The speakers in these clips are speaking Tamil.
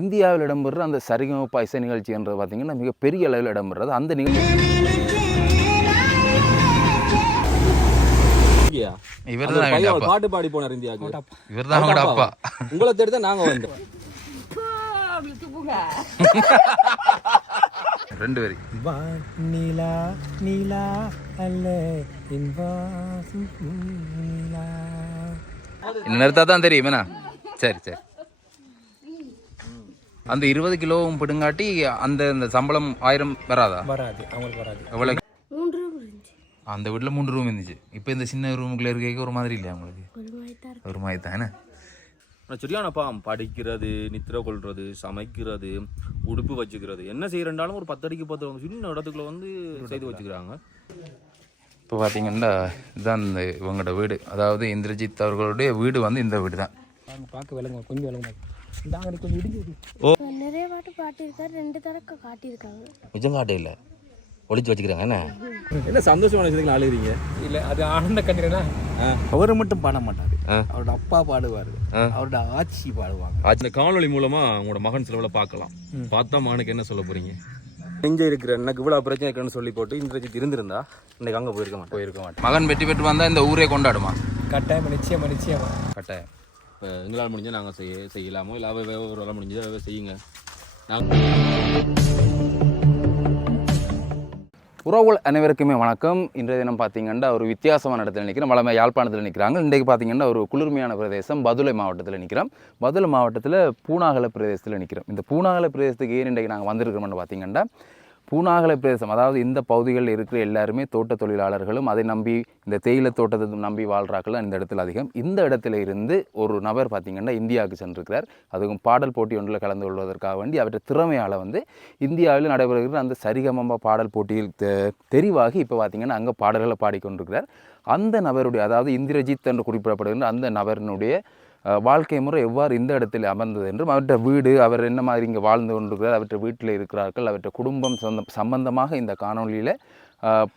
இந்தியாவில் இடம்பெறுற அந்த சரிகமப இசை நிகழ்ச்சின்றது பார்த்தீங்கன்னா மிகப்பெரிய அளவில் இடம்பெறுறது. அந்த நிகழ்ச்சி பாட்டு பாடி போனார் இந்தியாவுக்கு. இவர் தான் அவங்களோட அப்பா. உங்களை தேடி தான் நாங்க வந்தோம். ரெண்டு பேரி நீலா நீலா அல்ல நிறுத்தா தான் தெரியும் என்ன. சரி சரி. அந்த 20 கிலோவும் பிடுங்காட்டி அந்த சம்பளம் 1000 வராதா? வராது, அவங்களுக்கு வராது. எவ்வளவு? அந்த வீட்டில் 3 ரூம் இருந்துச்சு. இப்போ இந்த சின்ன ரூமுக்குள்ள இருக்க ஒரு மாதிரி இல்லையா உங்களுக்கு? ஒரு மாதிரி தான் என்ன. சரியான பாம் படிக்கிறது, நித்திர கொள்றது, சமைக்கிறது, உடுப்பு வச்சுக்கிறது, என்ன செய்யறண்டாலும் ஒரு 10 அடிக்கு 10 சின்ன இடத்துக்குள்ள வந்து செய்து வச்சுக்கிறாங்க. இப்போ பார்த்தீங்கன்னா இதுதான் இந்த இவங்களோட வீடு, அதாவது இந்திரஜித் அவர்களுடைய வீடு வந்து இந்த வீடு தான். பார்க்க விளங்க கொஞ்சம் விளங்க கொஞ்சம் இடிஞ்சு. நிறைய பாட்டு பாட்டியிருக்காரு, 2 தடவை காட்டியிருக்காங்க. நிஜம் காட்டே இல்லை, ஒளிச்சு வச்சுக்கிறாங்க. என்ன சந்தோஷமான விஷயத்துக்கு அழுகிறீங்க? இல்லை, அது ஆனந்த கண்ணீரா. அவரு மட்டும் பாட மாட்டாரு, அவரோட அப்பா பாடுவாரு, அவரோட ஆட்சி பாடுவாங்க. இந்த காணொலி மூலமா உங்களோட மகன் சிலவுல பார்க்கலாம். பார்த்தா மகனுக்கு என்ன சொல்ல போறீங்க? இங்க இருக்கிற எனக்கு இவ்வளவு பிரச்சனை இருக்குன்னு சொல்லி போட்டு இந்திரஜித் இருந்திருந்தா இன்னைக்கு அங்க போயிருக்க மாட்டேன். மகன் வெற்றி பெற்று வந்தா இந்த ஊரே கொண்டாடுமா? கட்டாயம், நிச்சயமா நிச்சயமா கட்டாயம். இப்போ எங்களால் முடிஞ்சா நாங்கள் செய்யலாமோ இல்லை ஒரு வேலை முடிஞ்சா செய்யுங்க. உறவுகள் அனைவருக்குமே வணக்கம். இன்றைய தினம் பார்த்தீங்கன்னா ஒரு வித்தியாசமான இடத்துல நிற்கிறோம். வளமை யாழ்ப்பாணத்தில் நிற்கிறாங்க. இன்றைக்கு பார்த்தீங்கன்னா ஒரு குளிர்மையான பிரதேசம் பதுளை மாவட்டத்தில் நிற்கிறோம். பதுளை மாவட்டத்தில் பூனாகலை பிரதேசத்தில் நிற்கிறோம். இந்த பூனாகலை பிரதேசத்துக்கு ஏன் இன்றைக்கு நாங்கள் வந்திருக்கிறோம்னு பார்த்தீங்கன்னா, பூனாகலை பிரதேசம் அதாவது இந்த பகுதிகளில் இருக்கிற எல்லாருமே தோட்ட தொழிலாளர்களும் அதை நம்பி இந்த தேயிலை தோட்டத்தை நம்பி வாழ்றாக்கள் இந்த இடத்துல அதிகம். இந்த இடத்துல இருந்து ஒரு நபர் பார்த்திங்கன்னா இந்தியாவுக்கு சென்றிருக்கிறார். அதுவும் பாடல் போட்டி ஒன்றில் கலந்து கொள்வதற்காக வேண்டி அவற்றை திறமையால் வந்து இந்தியாவில் நடைபெறுகிற அந்த சரிகமப பாடல் போட்டியில் தெரிவாகி இப்போ பார்த்திங்கன்னா அங்கே பாடல்களை பாடிக்கொண்டிருக்கிறார். அந்த நபருடைய, அதாவது இந்திரஜித் என்று குறிப்பிடப்படுகின்ற அந்த நபரினுடைய வாழ்க்கை முறை எவ்வாறு இந்த இடத்தில் அமர்ந்தது என்றும், அவற்றை வீடு, அவர் என்ன மாதிரி இங்கே வாழ்ந்து கொண்டிருக்கிறார், அவற்றை வீட்டில் இருக்கிறார்கள், அவற்றை குடும்பம் சம்பந்தமாக இந்த காணொலியில்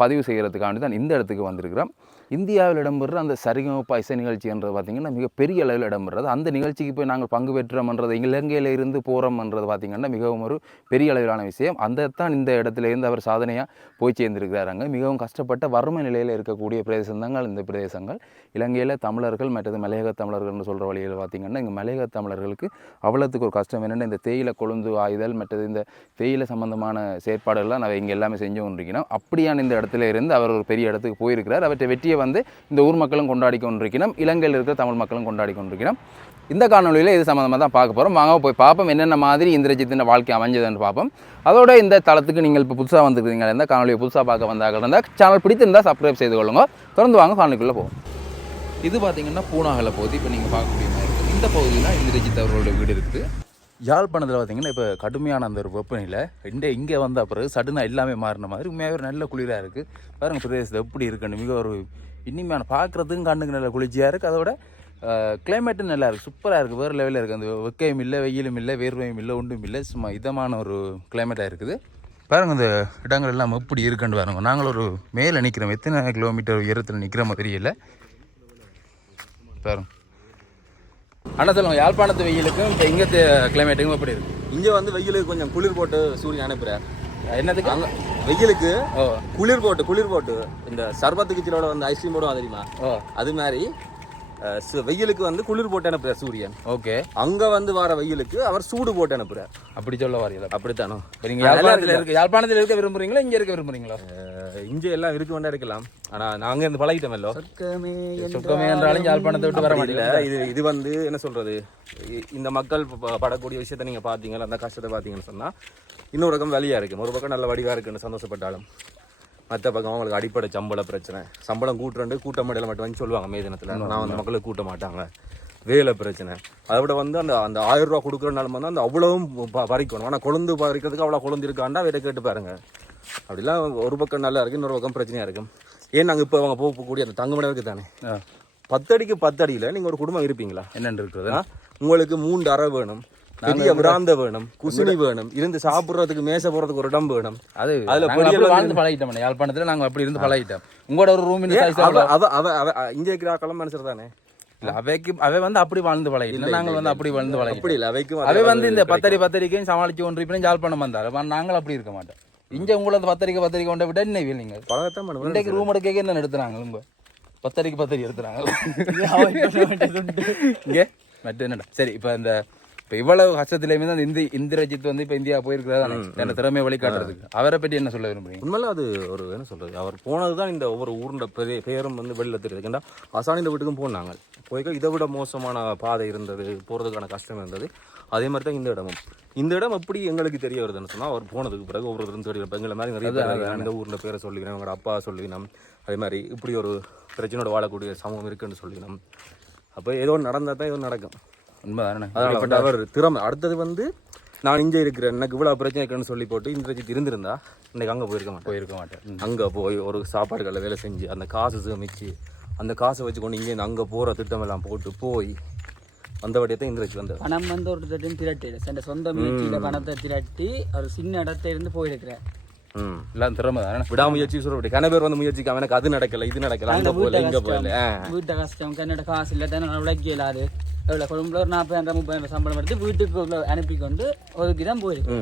பதிவு செய்கிறதுக்காண்டி தான் இந்த இடத்துக்கு வந்திருக்கிறோம். இந்தியாவில் இடம்பெறுற அந்த சரிகமப இசை நிகழ்ச்சின்றது பார்த்திங்கன்னா மிகப்பெரிய அளவில் இடம்பெறுறது. அந்த நிகழ்ச்சிக்கு போய் நாங்கள் பங்கு பெற்றோம்ன்றது, இலங்கையில் இருந்து போகிறோம்ன்றது பார்த்திங்கன்னா மிகவும் ஒரு பெரிய அளவிலான விஷயம். அந்த தான் இந்த இடத்துல இருந்து அவர் சாதனையாக போய் சேர்ந்திருக்கிறாங்க. மிகவும் கஷ்டப்பட்ட வறுமை நிலையில் இருக்கக்கூடிய பிரதேசங்கள் இந்த பிரதேசங்கள். இலங்கையில் தமிழர்கள் மற்றது மலையக தமிழர்கள்னு சொல்கிற வழியில் பார்த்திங்கன்னா இங்கே மலையக தமிழர்களுக்கு அவ்வளோத்துக்கு ஒரு கஷ்டம் என்னென்னா இந்த தேயிலை கொழுந்து ஆயுதல் மற்றது இந்த தேயிலை சம்பந்தமான செயற்பாடுகள்லாம் நான் இங்கே எல்லாமே செஞ்சு கொண்டிருக்கணும். அப்படியான இந்த இடத்துல இருந்து அவர் ஒரு பெரிய இடத்துக்கு போயிருக்கிறார். அவற்றை வெற்றியை வந்து இந்த ஊர் மக்களும் கொண்டாடி கொண்டிருக்கணும், இலங்கையில் இருக்கிற தமிழ் மக்களும் கொண்டாடி கொண்டிருக்கணும். இந்த காணொலியில் இது சம்மந்தமாக தான் பார்க்க போகிறோம். வாங்க போய் பார்ப்போம் என்னென்ன மாதிரி இந்திரஜித்தின் வாழ்க்கை அமைஞ்சதுன்னு பார்ப்போம். அதோட இந்த தளத்துக்கு நீங்கள் இப்போ புதுசாக வந்துருக்கீங்க, இந்த காணொலியை புதுசாக பார்க்க வந்தார்கள் இருந்தால் சேனல் பிடித்திருந்தால் சப்ஸ்கிரைப் செய்து கொள்ளுங்க. தொடர்ந்து வாங்க காணொலிக்குள்ளே போவோம். இது பார்த்திங்கன்னா பூனாகலை பகுதி. இப்போ நீங்கள் பார்க்கக்கூடிய மாதிரி இருக்குது. இந்த பகுதியில் இந்திரஜித் அவர்களோட வீடு இருக்குது. யாழ்ப்பாணத்தில் பார்த்திங்கன்னா இப்போ கடுமையான அந்த ஒரு வெப்பநிலை இங்கே வந்த பிறகு சடனாக எல்லாமே மாறின மாதிரி உண்மையாகவே ஒரு நல்ல குளிராக இருக்குது. பாருங்கள் பிரதேசத்தில் எப்படி இருக்குன்னு, மிக ஒரு இனிமையான பார்க்குறதுக்கும் கண்ணுக்கு நல்ல குளிர்ச்சியாக இருக்குது. அதோட கிளைமேட்டும் நல்லா இருக்குது, சூப்பராக இருக்குது, வேறு லெவலில் இருக்குது. அந்த வெக்கையும் இல்லை, வெயிலும் இல்லை, வேர்வையும் இல்லை, ஒன்றும் இல்லை, சும்மா இதமான ஒரு கிளைமேட்டாக இருக்குது. பாருங்கள் இந்த இடங்கள் எல்லாம் எப்படி இருக்குன்னு பாருங்கள். நாங்கள் ஒரு மேலே நிற்கிறோம், எத்தனை கிலோமீட்டர் உயரத்தில் நிற்கிற மாதிரி இல்லை பாருங்க. ஆனால் சொல்லுங்கள், யாழ்ப்பாணத்து வெயிலுக்கும் இப்போ இங்கே கிளைமேட்டுக்கும் எப்படி இருக்குது? இங்கே வந்து வெயிலுக்கு கொஞ்சம் குளிர் போட்டு சூரியன் அனுப்புகிறார். என்னதுக்கு? அங்கே வெயிலுக்கு குளிர் போட்டு இந்த சர்பத்துக்கு சிலோட வந்து ஐஸ்கிரீம் போடுவோம் தெரியுமா, அது மாதிரி வெயிலுக்கு வந்து குளிர் போட்டு அனுப்புறார் சூரியன். ஓகே. அங்க வந்து வர வெயிலுக்கு அவர் சூடு போட்டு அனுப்புறார். அப்படி சொல்ல வரீங்களா? அப்படித்தானோ. நீங்க யாழ்ப்பாணத்தில் இருக்க விரும்புறீங்களா, இங்க இருக்க விரும்புறீங்களா? இங்க எல்லாம் இருக்க வேண்டாம் இருக்கலாம். ஆனா நாங்க இருந்து பழகிட்டோமല്ലോ. சொக்கமே என்றாலும் யாழ்ப்பாணத்தை விட்டு வர மாட்டேங்குது. இது வந்து என்ன சொல்றது, இந்த மக்கள் படக்கூடிய விஷயத்த நீங்க பாத்தீங்களா, அந்த கஷ்டத்தை பாத்தீங்கன்னு சொன்னா இன்னொரு பக்கம் வழியா இருக்கு, ஒரு பக்கம் நல்ல வடிவா இருக்குன்னு சந்தோஷப்பட்டாலும் மற்ற பக்கம் அவங்களுக்கு அடிப்படை சம்பள பிரச்சனை. சம்பளம் கூட்ட மாட்டேல மட்டும் வந்து சொல்லுவாங்க மே தினத்தில், நான் வந்து மக்களுக்கு கூட்ட மாட்டாங்க, வேலை பிரச்சனை. அதை விட வந்து அந்த 1000 ரூபா கொடுக்குறனாலும் வந்து அந்த அவ்வளவும் பறிக்கணும். ஆனால் கொழுந்து பறிக்கிறதுக்கு அவ்வளோ கொழுந்து இருக்காண்டா வேலை கேட்டு பாருங்க. அப்படிலாம் ஒரு பக்கம் நல்லா இருக்குது, இன்னொரு பக்கம் பிரச்சனையாக இருக்கும். ஏன் நாங்கள் இப்போ அவங்க போகக்கூடிய அந்த தங்குமிடவுக்கு தானே 10 அடிக்கு 10 அடியில் நீங்கள் ஒரு குடும்பம் இருப்பீங்களா? என்னென்னு இருக்குது, உங்களுக்கு 3 அறை வேணும், பெரிய விராந்த வேணும், குசினி வேணும், இருந்து சாப்பிடுறதுக்கு மேச போறதுக்கு ஒரு இடம் வேணும். அதுல வாழ்ந்து பழகிட்டோம். யாழ்ப்பாணத்துல நாங்க அப்படி இருந்து பழகிட்டோம். உங்களோட ஒரு ரூம் இங்க இருக்கிற ஆக்களும் மனுஷர் தானே, இல்ல அவை வந்து அப்படி வாழ்ந்து பழகிட்டு நாங்கள் வந்து அப்படி வாழ்ந்து அப்படி பழகி இல்லை அவைக்கும் அவை வந்து இந்த பத்தரிக்கையும் சமாளிச்சு கொண்டு இப்போ யாழ்ப்பாணம் வந்தாரு நாங்கள் அப்படி இருக்க மாட்டோம் இங்க உங்களை பத்தரிக்கை கொண்ட விட என்ன நீங்க பழகத்தான் பண்ணுவோம் இன்றைக்கு ரூம் எடுக்க என்ன எடுத்துறாங்க உங்க பத்தரிக்கை எடுத்துறாங்க இங்கே மற்ற என்னடா சரி இப்போ இவ்வளவு கஷ்டத்திலேயுமே தான் இந்திரஜித் வந்து இப்போ இந்தியா போயிருக்கிறாரு என்ன திறமையை வழிகாட்டுறதுக்கு அவரை பற்றி என்ன சொல்ல விரும்புறீங்க? உண்மையில அது ஒரு என்ன சொல்றது அவர் போனதுதான் இந்த ஒவ்வொரு ஊருண்ட பெயரும் வந்து வெளில தெரியுது. அசானி இந்த வீட்டுக்கும் போனாங்க போய்க்க இதை விட மோசமான பாதை இருந்தது, போறதுக்கான கஷ்டம் இருந்தது. அதே மாதிரி தான் இந்த இடம் எப்படி எங்களுக்கு தெரிய வருதுன்னு சொன்னா அவர் போனதுக்கு பிறகு ஒவ்வொருத்தரும் சொல்லி எங்களை மாதிரி நிறைய பேர் இந்த ஊர்ல பேரை சொல்லிக்கணும், அவங்களோட அப்பா சொல்லிக்கணும், அதே மாதிரி இப்படி ஒரு பிரச்சனையோட வாழக்கூடிய சமூகம் இருக்குன்னு சொல்லிக்கணும். அப்போ ஏதோ நடந்தா தான் ஏதோ நடக்கும். அதனால அவர் திறமை அடுத்தது வந்து நான் இங்கே இருக்கிறேன் எனக்கு இவ்வளவு பிரச்சனை இருக்குன்னு சொல்லி போட்டு இந்திரஜித் இருந்திருந்தா இன்னைக்கு அங்கே போயிருக்க மாட்டேன். அங்கே போய் ஒரு சாப்பாடுகளில் வேலை செஞ்சு அந்த காசு சேமிச்சு அந்த காசை வச்சுக்கொண்டு இங்கே அங்கே போகிற திட்டம் எல்லாம் போட்டு போய் அந்த வட்டியத்தை இந்திரஜித் வந்தார். பணம் வந்து ஒரு திட்டம் திரட்டி சொந்த முயற்சியில பணத்தை திரட்டி ஒரு சின்ன இடத்துல இருந்து போயிருக்கிறேன். எல்லாம் திறமை தானே, விடாமுயற்சி சொல்ல கன பேர் வந்து முயற்சிக்கு எனக்கு அது நடக்கல இது நடக்கல அங்கே போகல இங்கே போகல வீட்டை கஷ்டம் கன்னட காசு இல்லை தானே உழைக்க இல்லாது எவ்வளோ குடும்பத்தில் ஒரு 40,000-30,000 சம்பளம் எடுத்து வீட்டுக்கு அனுப்பி கொண்டு ஒரு கிடம் போயிருக்கு.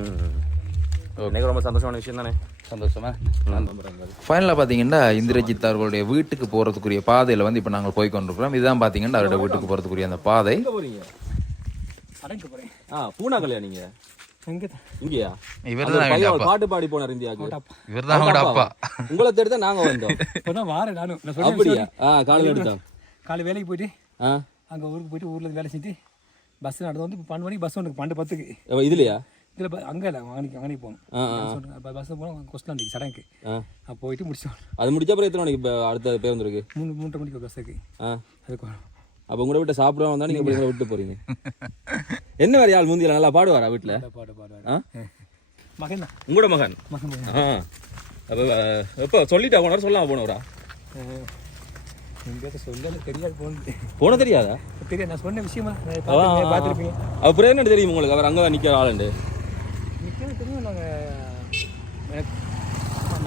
எனக்கு ரொம்ப சந்தோஷமான விஷயம் தானே. சந்தோஷமா. ஃபைனலாக பார்த்தீங்கன்னா இந்திரஜித் அவர்களுடைய வீட்டுக்கு போகிறதுக்குரிய பாதையில் வந்து இப்போ நாங்கள் போய் கொண்டிருக்கிறோம். இதுதான் பார்த்தீங்கன்னா அவருடைய வீட்டுக்கு போகிறதுக்குரிய அந்த பாதை. பூனா கல்யா நீங்க இங்கயா இவர் பாட்டு பாடி போனார் இந்தியாவுக்கு. இவர் தான் அவங்களோட அப்பா. உங்களை தேடி தான் நாங்க வந்தோம். வாரேன் நானும் அப்படியா? காலையில் எடுத்தோம். காலை வேலைக்கு போயிட்டு அங்கே ஊருக்கு போயிட்டு ஊரில் வேலை செஞ்சு பஸ் நடந்து வந்து 12 மணிக்கு பஸ் ஒன்று 12:10 இதுலையா? இதில் அங்கே இல்லை அங்கே போகணும். பஸ் போனோம் கொஸ்டின் சடங்கு போயிட்டு முடிச்சோம். அது முடிச்ச அப்புறம் எத்தனை மணிக்கு அடுத்த பேருந்து இருக்கு? 3:30 மணிக்கு பஸ்ஸுக்கு. அதுக்கு அப்போ உங்களை விட்டு சாப்பிட வந்தா நீங்க உங்களை விட்டு போறீங்க. என்ன வேற யாழ் முந்தியில நல்லா பாடுவாரா வீட்டுல? மகன் தான். உங்களோட மகன்? அப்போ எப்போ சொல்லிட்டா போனார் சொல்லாம போனவரா? சொல்ல தெரியாது போன தெரியாதா? தெரியாது, நான் சொன்ன விஷயமா பார்த்துருப்பீங்க. அப்புறம் என்ன தெரியும் உங்களுக்கு அவர் அங்கே நிற்கிற ஆளுண்டு? தெரியும். நாங்கள் எனக்கு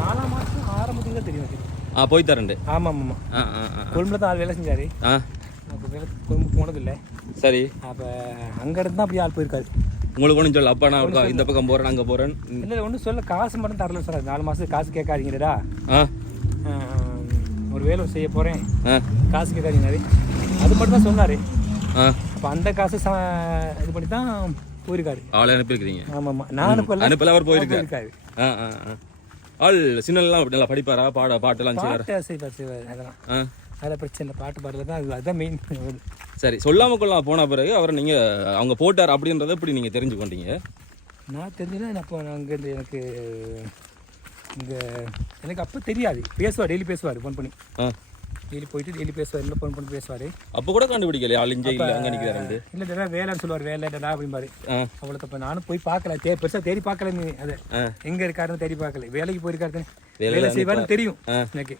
4ஆம் மாதம் ஆரம்பத்துக்கு தான் தெரியும். போய் தரேன். ஆமாம் கொழும்புல தான் ஆள் வேலை செஞ்சாரு. அப்போ வேலை கொழும்பு போனதில்லை. சரி. அப்போ அங்கேருந்து தான் அப்படி ஆள் போயிருக்காரு. உங்களுக்கு ஒன்றும் சொல்ல அப்பா நான் இந்த பக்கம் போகிறேன் அங்கே போகிறேன் இல்லை ஒன்றும் சொல்ல காசு மட்டும் தரல சொன்னார். 4 மாதத்துக்கு காசு கேட்காதீங்கடா, ஒரு வேலை செய்ய போகிறேன் காசு கேட்காதீங்க, அது மட்டும் தான் சொன்னார். அப்போ அந்த காசு இது பண்ணி தான் போயிருக்காரு. ஆளை அனுப்பியிருக்கிறீங்க? ஆமாம் நான் அனுப்பல அவர் போயிருக்காரு. ஆள் சின்னலாம் நல்லா படிப்பாரா? பாட்டெல்லாம் செய்வார். அதெல்லாம் அதில் பிரச்சனை இல்லை. பாட்டு பாடுறது தான் அதுதான் மெயின். சரி, சொல்லாமல் கொள்ளாம போன பிறகு அவரை நீங்கள் அவங்க போட்டார் அப்படின்றத எப்படி நீங்கள் தெரிஞ்சுக்கொண்டீங்க? நான் தெரிஞ்சுன்னா அப்போ அங்கேருந்து எனக்கு அப்போ தெரியாது. பேசுவார், டெய்லி பேசுவார் ஃபோன் பண்ணி. டெய்லி போயிட்டு டெய்லி பேசுவார், இல்லை ஃபோன் பண்ணி பேசுவார். அப்போ கூட கண்டுபிடிக்கலையா ஆள் இங்கே இல்லை அங்கே நிற்கிறாரு? இல்லை வேலைன்னு சொல்லுவார், வேலை இல்லைடா அப்படிம்பாரு. அவ்வளோ அப்போ நானும் போய் பார்க்கல, பெருசாக தேடி பார்க்கல. நீ அதை எங்கே இருக்காருன்னு தேடி பார்க்கல. வேலைக்கு போயிருக்காரு, வேலை செய்வாருன்னு தெரியும் எனக்கு.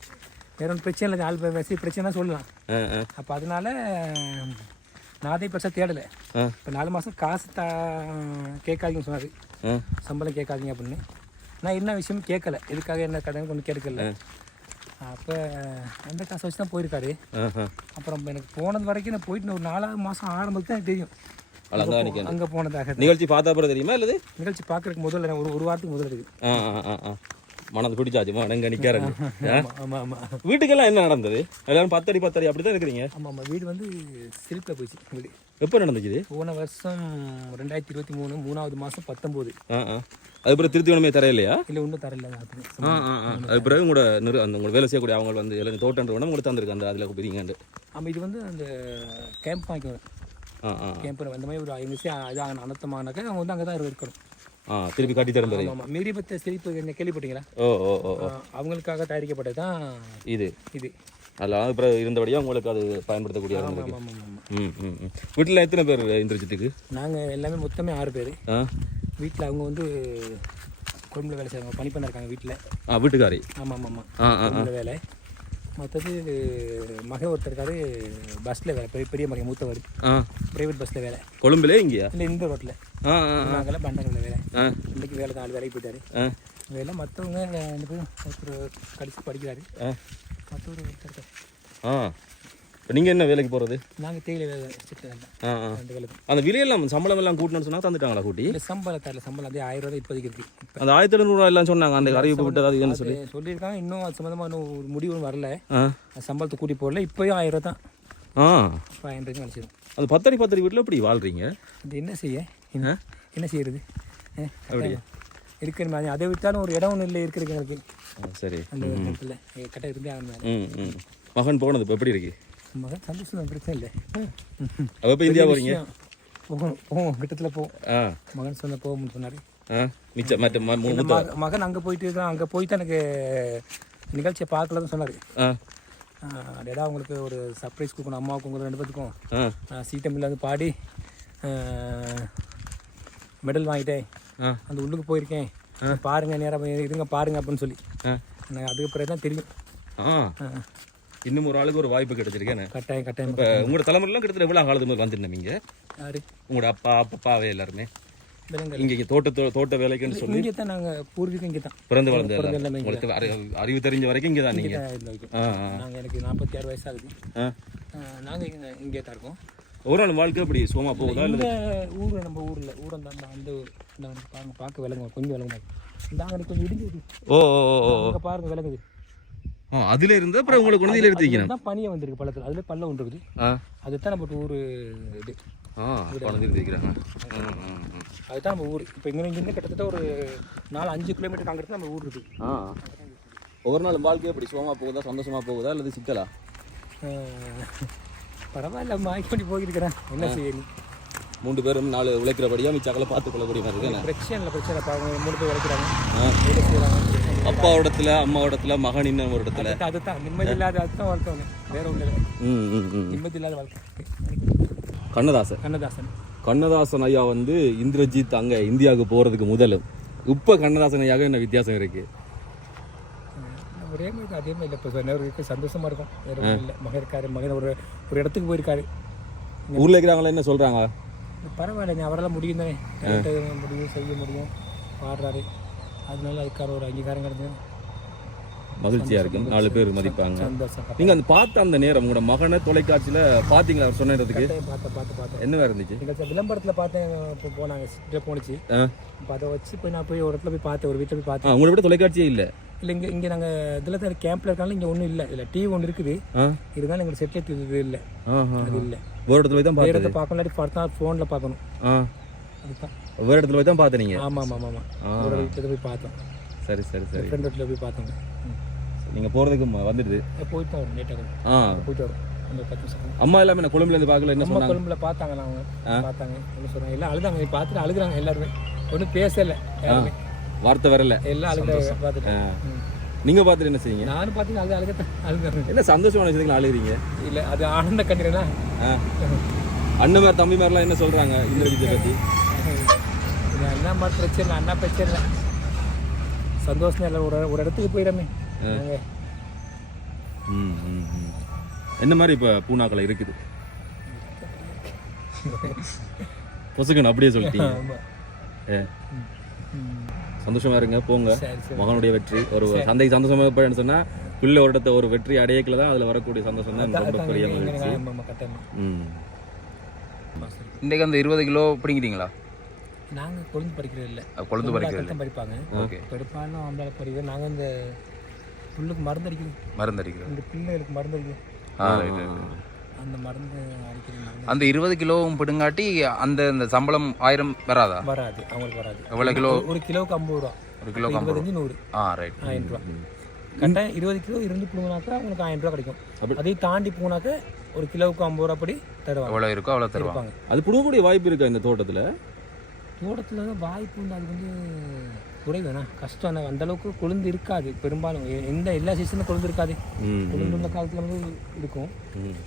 வேற ஒன்றும் பிரச்சனை இல்லை, ஆள் பிரச்சனை தான் சொல்லலாம். அப்போ அதனால நான் அதே பெருசாக தேடலை. இப்போ 4 மாதம் காசு கேட்காதீங்கன்னு சொன்னார், சம்பளம் கேட்காதீங்க அப்படின்னு. நான் என்ன விஷயமும் கேட்கல, எதுக்காக என்ன கடன் கொண்டு கேட்கல. அப்போ அந்த காசை வச்சு தான் போயிருக்காரு. அப்புறம் எனக்கு போனது வரைக்கும் நான் போயிட்டு ஒரு 4ஆவது மாதம் ஆரம்பத்துக்கு தான் தெரியும் அங்கே போனதாக. நிகழ்ச்சி பார்த்தா அப்புறம் தெரியுமா? இல்லை நிகழ்ச்சி பார்க்கறதுக்கு முதல்ல ஒரு வாரத்துக்கு முதல்ல இருக்குது. மனது பிடிச்சாச்சுமா அங்கே நிற்கிறாரு. வீட்டுக்கெல்லாம் என்ன நடந்தது? எல்லாரும் 10 அடி அப்படி தான் இருக்கிறீங்க? ஆமாம் வீடு வந்து சிரிப்பில் போயிடுச்சு. வீடு எப்போ நடந்துச்சு? போன வருஷம் 2023 3ஆவது மாதம் 19. அது பிறகு திருத்தி ஒன்றுமே தரையிலையா? இல்லை ஒன்றும் தரையில. அது பிறகு உங்களோட வேலை செய்யக்கூடிய அவங்க வந்து எல்லாம் தோட்டம் வேணும் உங்களுக்கு தந்துருக்கு அந்த அதில் பிரிங்கண்டு. ஆமாம் இது வந்து அந்த கேம்ப் வாங்கிக்கணும். கேம்ப் அந்த மாதிரி ஒரு 5 விஷயம் அது அனர்த்தமானாக்க அவங்க வந்து அங்கே தான் இருக்கணும். திருப்பி கட்டி தரும். ஆமாம் மீறிபத்த சிரிப்பு என்ன கேள்விப்பட்டீங்களா? அவங்களுக்காக தயாரிக்கப்பட்டது தான் இது. அதெல்லாம் அப்புறம் இருந்தபடியாக உங்களுக்கு அது பயன்படுத்தக்கூடிய. வீட்டில் எத்தனை பேர் இந்திரஜித்துக்கு? நாங்கள் எல்லாமே மொத்தமே 6 பேர். வீட்டில் அவங்க வந்து கொழும்புல வேலை செய்வாங்க, பணி பண்ண இருக்காங்க வீட்டில். வீட்டுக்காரி? ஆமாம் வேலை. மற்றது மகன் ஒருத்தர் இருக்காரு, பஸ்ஸில் வேலை, பெரிய மகன் மூத்தவர், ப்ரைவேட் பஸ்ஸில் வேலை. கொழும்புல இங்கேயா? இல்லை இந்த ரோட்டில் நாங்கள்லாம் பண்டங்களில் வேலை. இன்றைக்கி வேலை 4 வேலைக்கு போயிட்டாரு வேலை. மற்றவங்க 2 பேரும் ஒருத்தர் கடிச்சு படிக்கிறாரு, மற்றவர் ஒருத்தர். இப்போ நீங்கள் என்ன வேலைக்கு போகிறது? நாங்கள் தேயிலை வேலை வச்சுட்டு ஆ அந்த வேலை அந்த விலையெல்லாம் சம்பளம் எல்லாம் கூட்டணும்னு சொன்னால் தந்துட்டாங்களா கூட்டி? இல்லை சம்பளம் தரல, சம்பளம் அதே 1000 ரூபா இப்போதைக்கு இருக்குது. அந்த 1700 எல்லாம் சொன்னாங்க அந்த அறிவிப்பு விட்டு அது இதுன்னு சொல்லி சொல்லியிருக்காங்க. இன்னும் அது சம்மந்தமாக இன்னும் ஒரு முடிவு வரல. ஆ சம்பளத்தை கூட்டி போடல. இப்போயும் 1000 ரூபா தான். ஆ 500 நினச்சிடும். அந்த பத்தடி வீட்டில் எப்படி வாழ்கிறீங்க? இது என்ன செய்ய என்ன செய்யறது இருக்கிற மாதிரி அதை விட்டாலும் ஒரு இடம் ஒன்றும் இல்லை இருக்கிறதுக்கு எங்களுக்கு. சரி அந்த இடத்துல கரெக்டாக இருந்தே ஆகணும். மகன் போனது இப்போ எப்படி இருக்கு? மகன் சந்தோஷம் தான், பிரச்சனை இல்லை. அவ இப்போ இந்தியா போகிறீங்க? போவோம் கிட்டத்தில் போவோம். ஆ மகன் சொன்ன போகும்னு சொன்னார். மிச்சம் மற்ற மகன் அங்கே போயிட்டு இருக்கான். அங்கே போய் தான் எனக்கு நிகழ்ச்சியை பார்க்கலன்னு சொன்னார். டேடா உங்களுக்கு ஒரு சர்ப்ரைஸ் கொடுக்கணும் அம்மாவுக்கு உங்களுக்கு 2 பேத்துக்கும். சீட்டம் இல்லாத பாடி மெடல் வாங்கிட்டேன், அந்த உள்ளுக்கு போயிருக்கேன், பாருங்க நேரம் இருங்க பாருங்க அப்படின்னு சொல்லி எனக்கு அதுக்கு பிறகு தான் தெரியும். இன்னும் ஒரு ஆளுக்கு ஒரு வாய்ப்பு கிடைச்சிருக்கேன். கட்டாயம் கட்டாயம். இப்போ உங்களோட தலைமுறைலாம் கிட்டத்தட்ட எவ்வளோ காலத்துக்கு வந்துருந்தீங்க? யாரு? உங்களோட அப்பாவே எல்லாருமே இங்கே தோட்ட வேலைக்குன்னு சொல்லி இங்கே தான் நாங்கள் பூர்வீகம் இங்கே தான் பிறந்து வளர்ந்து உங்களுக்கு அறிவு தெரிஞ்ச வரைக்கும் இங்கே தான் நீங்கள்? நாங்கள் எனக்கு 46 வயசு ஆகுது. நாங்கள் இங்கே தான் இருக்கோம். ஒரு நாள் வாழ்க்கை அப்படி சும்மா போகுதா? இந்த ஊர் நம்ம ஊரில் ஊரம் தான் அந்த பாருங்க பார்க்க விளங்குவோம், கொஞ்சம் விளங்குவாங்க. நாங்கள் கொஞ்சம் இடிஞ்சுது. அங்கே பாருங்க விளங்குது. அதுல இருந்து அப்புறம் உங்களுக்கு குழந்தையில எடுத்துக்கணும் தான் பனியை வந்திருக்கு பள்ளத்தில். அதுல பல்ல ஒன்று இருக்குது. அதுதான் நம்ம ஊர் இது. அதுதான் நம்ம ஊர். இப்போ இங்கிருந்து கிட்டத்தட்ட ஒரு 4-5 கிலோமீட்டர் அங்கிட்டு நம்ம ஊர் இருக்கு. ஒவ்வொரு நாள் வாழ்க்கை எப்படி சுகமா போகுதா, சந்தோஷமா போகுதா, அல்லது சிக்கலா? பரவாயில்ல, மாய்க்கொண்டி போயிருக்கிறேன். என்ன செய்யணும்? 3 பேரும் 4 உழைக்கிறபடியா மிச்சாக்கல பார்த்துக்கொள்ளக்கூடிய மாதிரி இருக்கு. பிரச்சனை பாருங்க. 3 பேர் உழைக்கிறாங்க, வேலை செய்யறாங்க. அப்பாவோடத்துல அம்மாவோடத்துல மகன் இன்னும் ஒரு இடத்துல. அதுதான் நிம்மதி இல்லாத, அதுதான் வாழ்க்கை. வேற ஒண்ணு இல்லை. நிம்மதி இல்லாத வாழ்க்கை. கண்ணதாசன் ஐயா வந்து இந்திரஜித் அங்க இந்தியாவுக்கு போறதுக்கு முதலும் இப்ப கண்ணதாசன் ஐயாவுக்கு என்ன வித்தியாசம் இருக்கு? ஒரே மாதிரி அதே மாதிரி இல்லை. இப்போ சொன்னவருக்கு சந்தோஷமா இருக்கும். வேற ஒன்றும் இல்லை. மகன் இருக்காரு, மகன் ஒரு இடத்துக்கு போயிருக்காரு. ஊர்ல இருக்கிறாங்களா என்ன சொல்றாங்க? பரவாயில்ல, அவரெல்லாம் முடியும் தானே, முடியும், செய்ய முடியும், பாடுறாரு. அதனால அதுக்கான ஒரு அங்கீகாரம் கிடைச்சது மகிழ்ச்சியா இருக்கும். 4 பேர் மதிப்பாங்க. சந்தோஷம். நீங்க அந்த பார்த்த அந்த நேரம் உங்களோட மகனை தொலைக்காட்சியில பாத்தீங்களா? அவர் சொன்னதுக்கு பார்த்தேன். என்ன இருந்துச்சு? விளம்பரத்துல பார்த்தேன். போனாங்க போனிச்சு. அதை வச்சு போய் நான் போய் ஒரு இடத்துல போய் பார்த்தேன், ஒரு வீட்டில் போய் பார்த்தேன். உங்களை விட தொலைக்காட்சியே இல்லை? இல்லை, இங்கே நாங்கள் இதில் தான் கேம்ப்ல இருக்காங்க. இங்கே ஒன்றும் இல்லை. இல்லை டிவி ஒன்று இருக்குது, இருந்தாலும் எங்களுக்கு செட்லைட் இது இல்லை. அது இல்லை. ஒரு இடத்துல போய் தான் வேறு இடத்துல பார்க்கணும், இல்லாட்டி பார்த்தா ஃபோனில் பார்க்கணும். அதுதான் வேறு இடத்துல போய் தான் பார்த்தீங்க? ஆமாம். ஒரு வீட்டில் போய் பார்த்தோம். சரி. ஃப்ரெண்ட் வீட்டில் போய் பார்த்தோங்க. நீங்கள் போகிறதுக்கு வந்துடுது? போயிட்டு வரும், லேட்டாக போயிட்டு வரும். அந்த 10 நிமிஷம். அம்மா எல்லாமே நான் கொழும்புலேருந்து பார்க்கல. என்ன சொன்னாங்க? கொழும்புல பார்த்தாங்க. நாங்கள் பார்த்தாங்க. என்ன சொன்னாங்க? எல்லாம் அழுதாங்க. பார்த்துட்டு அழுகுறாங்க எல்லாருமே. ஒன்றும் பேசலை யாருமே, வார்த்தை வரல. எல்லாம் அழுக பார்த்துட்டு. நீங்கள் பார்த்துட்டு என்ன செய்யுங்க? நானும் பார்த்தீங்கன்னா அழுகிறேன். என்ன சந்தோஷமான விஷயத்துக்கு அழுகிறீங்க? இல்லை, அது ஆனந்த கண்ணீரா. அண்ணன் மாதிரி தம்பி மாதிரிலாம் என்ன சொல்கிறாங்க இந்திரஜித்தை பற்றி? அண்ணா மாதிரி பிரச்சனை இல்லை, அண்ணா பிரச்சனை இல்லை, சந்தோஷம் இல்லை. ஒரு இடத்துக்கு போயிடமே. என்ன மாதிரி இப்போ பூனாக்களை இருக்குது? பொசுக்கணும் அப்படியே சொல்லிட்டீங்க. சந்தோஷமா இருங்க, போங்க. மகனுடைய வெற்றி ஒரு சந்தைக்கு சந்தோஷமா போயின்னு சொன்னா பிள்ளை ஒரு இடத்த ஒரு வெற்றி அடையக்கல தான் அதுல வரக்கூடிய சந்தோஷம் தான் ரொம்ப பெரிய மகிழ்ச்சி. இன்றைக்கு அந்த 20 கிலோ பிடிக்கிறீங்களா? நாங்கள் கொழுந்து பறிக்கிறது இல்லை, கொழுந்து பறிக்கிறது தான் பறிப்பாங்க. ஓகே, பெரும்பாலும் ஆம்பளை பறிக்கிறது. நாங்கள் இந்த புல்லுக்கு மருந்து அடிக்கிறோம். இந்த பிள்ளைகளுக்கு மருந்து அடிக்கிறோம். அந்த மருந்து அடிக்கிறது. அந்த 20 கிலோவும் பிடுங்காட்டி அந்த சம்பளம் 1000 வராதா? வராது, அவங்களுக்கு வராது. எவ்வளோ கிலோ? ஒரு கிலோவுக்கு 50 ரூபா. ஒரு கிலோ 25 100. ரைட், 1000 ரூபா. கரெக்டாக 20 கிலோ இருந்து பிடுங்கினாக்கா உங்களுக்கு 1000 ரூபா கிடைக்கும். அதையும் தாண்டி போனாக்க ஒரு கிலோவுக்கு 50 ரூபா படி தருவாங்க. எவ்வளோ இருக்கோ அவ்வளோ தருவாங்க. அது பிடுங்கக்கூடிய வாய்ப்பு இருக்கா இந்த தோட்டத்தில்? தான் வாய்ப்பு உண்டு. அது குறைவேண்ணா, கஷ்டம். அந்த அளவுக்கு கொழுந்து இருக்காது பெரும்பாலும். எல்லா சீசனும் கொழுந்து இருக்காது. கொழுந்து உள்ள காலத்தில் இருக்கும்,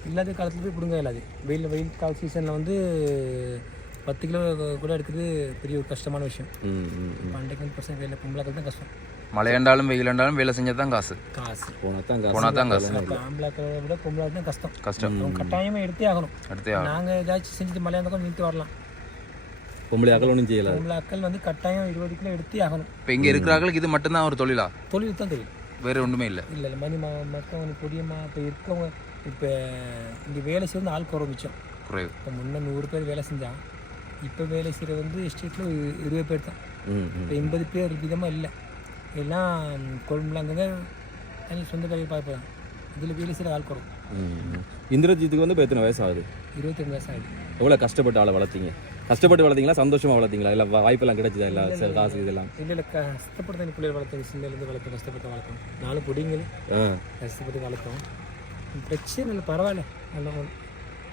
இல்லாத காலத்தில் போய் பிடுங்க இல்லாது. வெயில் கால சீசனில் 10 கிலோ கூட எடுக்கிறது பெரிய ஒரு கஷ்டமான விஷயம். அன்றைக்கு பர்சன்ட் வேலை பொம்பளாக்கள் தான் கஷ்டம். மழையாண்டாலும் வெயிலாண்டாலும் வேலை செஞ்சால் தான் காசு போனால் தான் காசு. ஆம்பளாக்களை விட பொம்பளாக்கள் தான் கஷ்டம். கட்டாயமாக எடுத்தே ஆகணும். நாங்கள் ஏதாச்சும் செஞ்சுட்டு மழையாக இருந்தால் நிறுத்தி வரலாம். பொம்பளை அக்கள் ஒன்றும் செய்யல. பொம்பளை அக்கள் கட்டாயம் 20 கிலோ எடுத்தே ஆகணும். இப்போ இங்கே இருக்கிறாங்களுக்கு இது மட்டும்தான் ஒரு தொழில் தான் தொழில். வேறு ஒன்றுமே இல்லை. மணி மக்கள் பொடியம்மா இப்போ இருக்கவங்க இப்போ இங்கே வேலை செய்து ஆள் குறை மிச்சம். குறைவு. இப்போ முன்னே 100 பேர் வேலை செஞ்சான், இப்போ வேலை செய்கிற வந்து எஸ்டேட்டில் 20 பேர் தான். இப்போ 80 பேர் விதமாக இல்லை, எல்லாம் கொழும்புல அங்கங்கே சொந்த வேலையை பார்ப்போம். இதில் வேலை செய்கிற ஆள் குறை. இந்திரஜித்துக்கு வந்து இப்போ எத்தனை வயசு ஆகுது? 22 வயசு ஆகுது. எவ்வளோ கஷ்டப்பட்டு ஆளை வளர்த்தீங்க? கஷ்டப்பட்டு வளர்த்தீங்களா சந்தோஷமாக வளர்த்தீங்களா? இல்லை வாய்ப்பெல்லாம் கிடைச்சதா? இல்லை சார் காசு இதெல்லாம்? இல்லை கஷ்டப்பட்டு தான் பிள்ளைகள் வளர்த்தோம், சின்னையிலேருந்து வளர்த்தோம், கஷ்டப்பட்டு வளர்த்தோம். 4 பொடிங்களும் கஷ்டப்பட்டு வளர்த்தோம். பிரச்சனை இல்லை, பரவாயில்ல, நல்லா.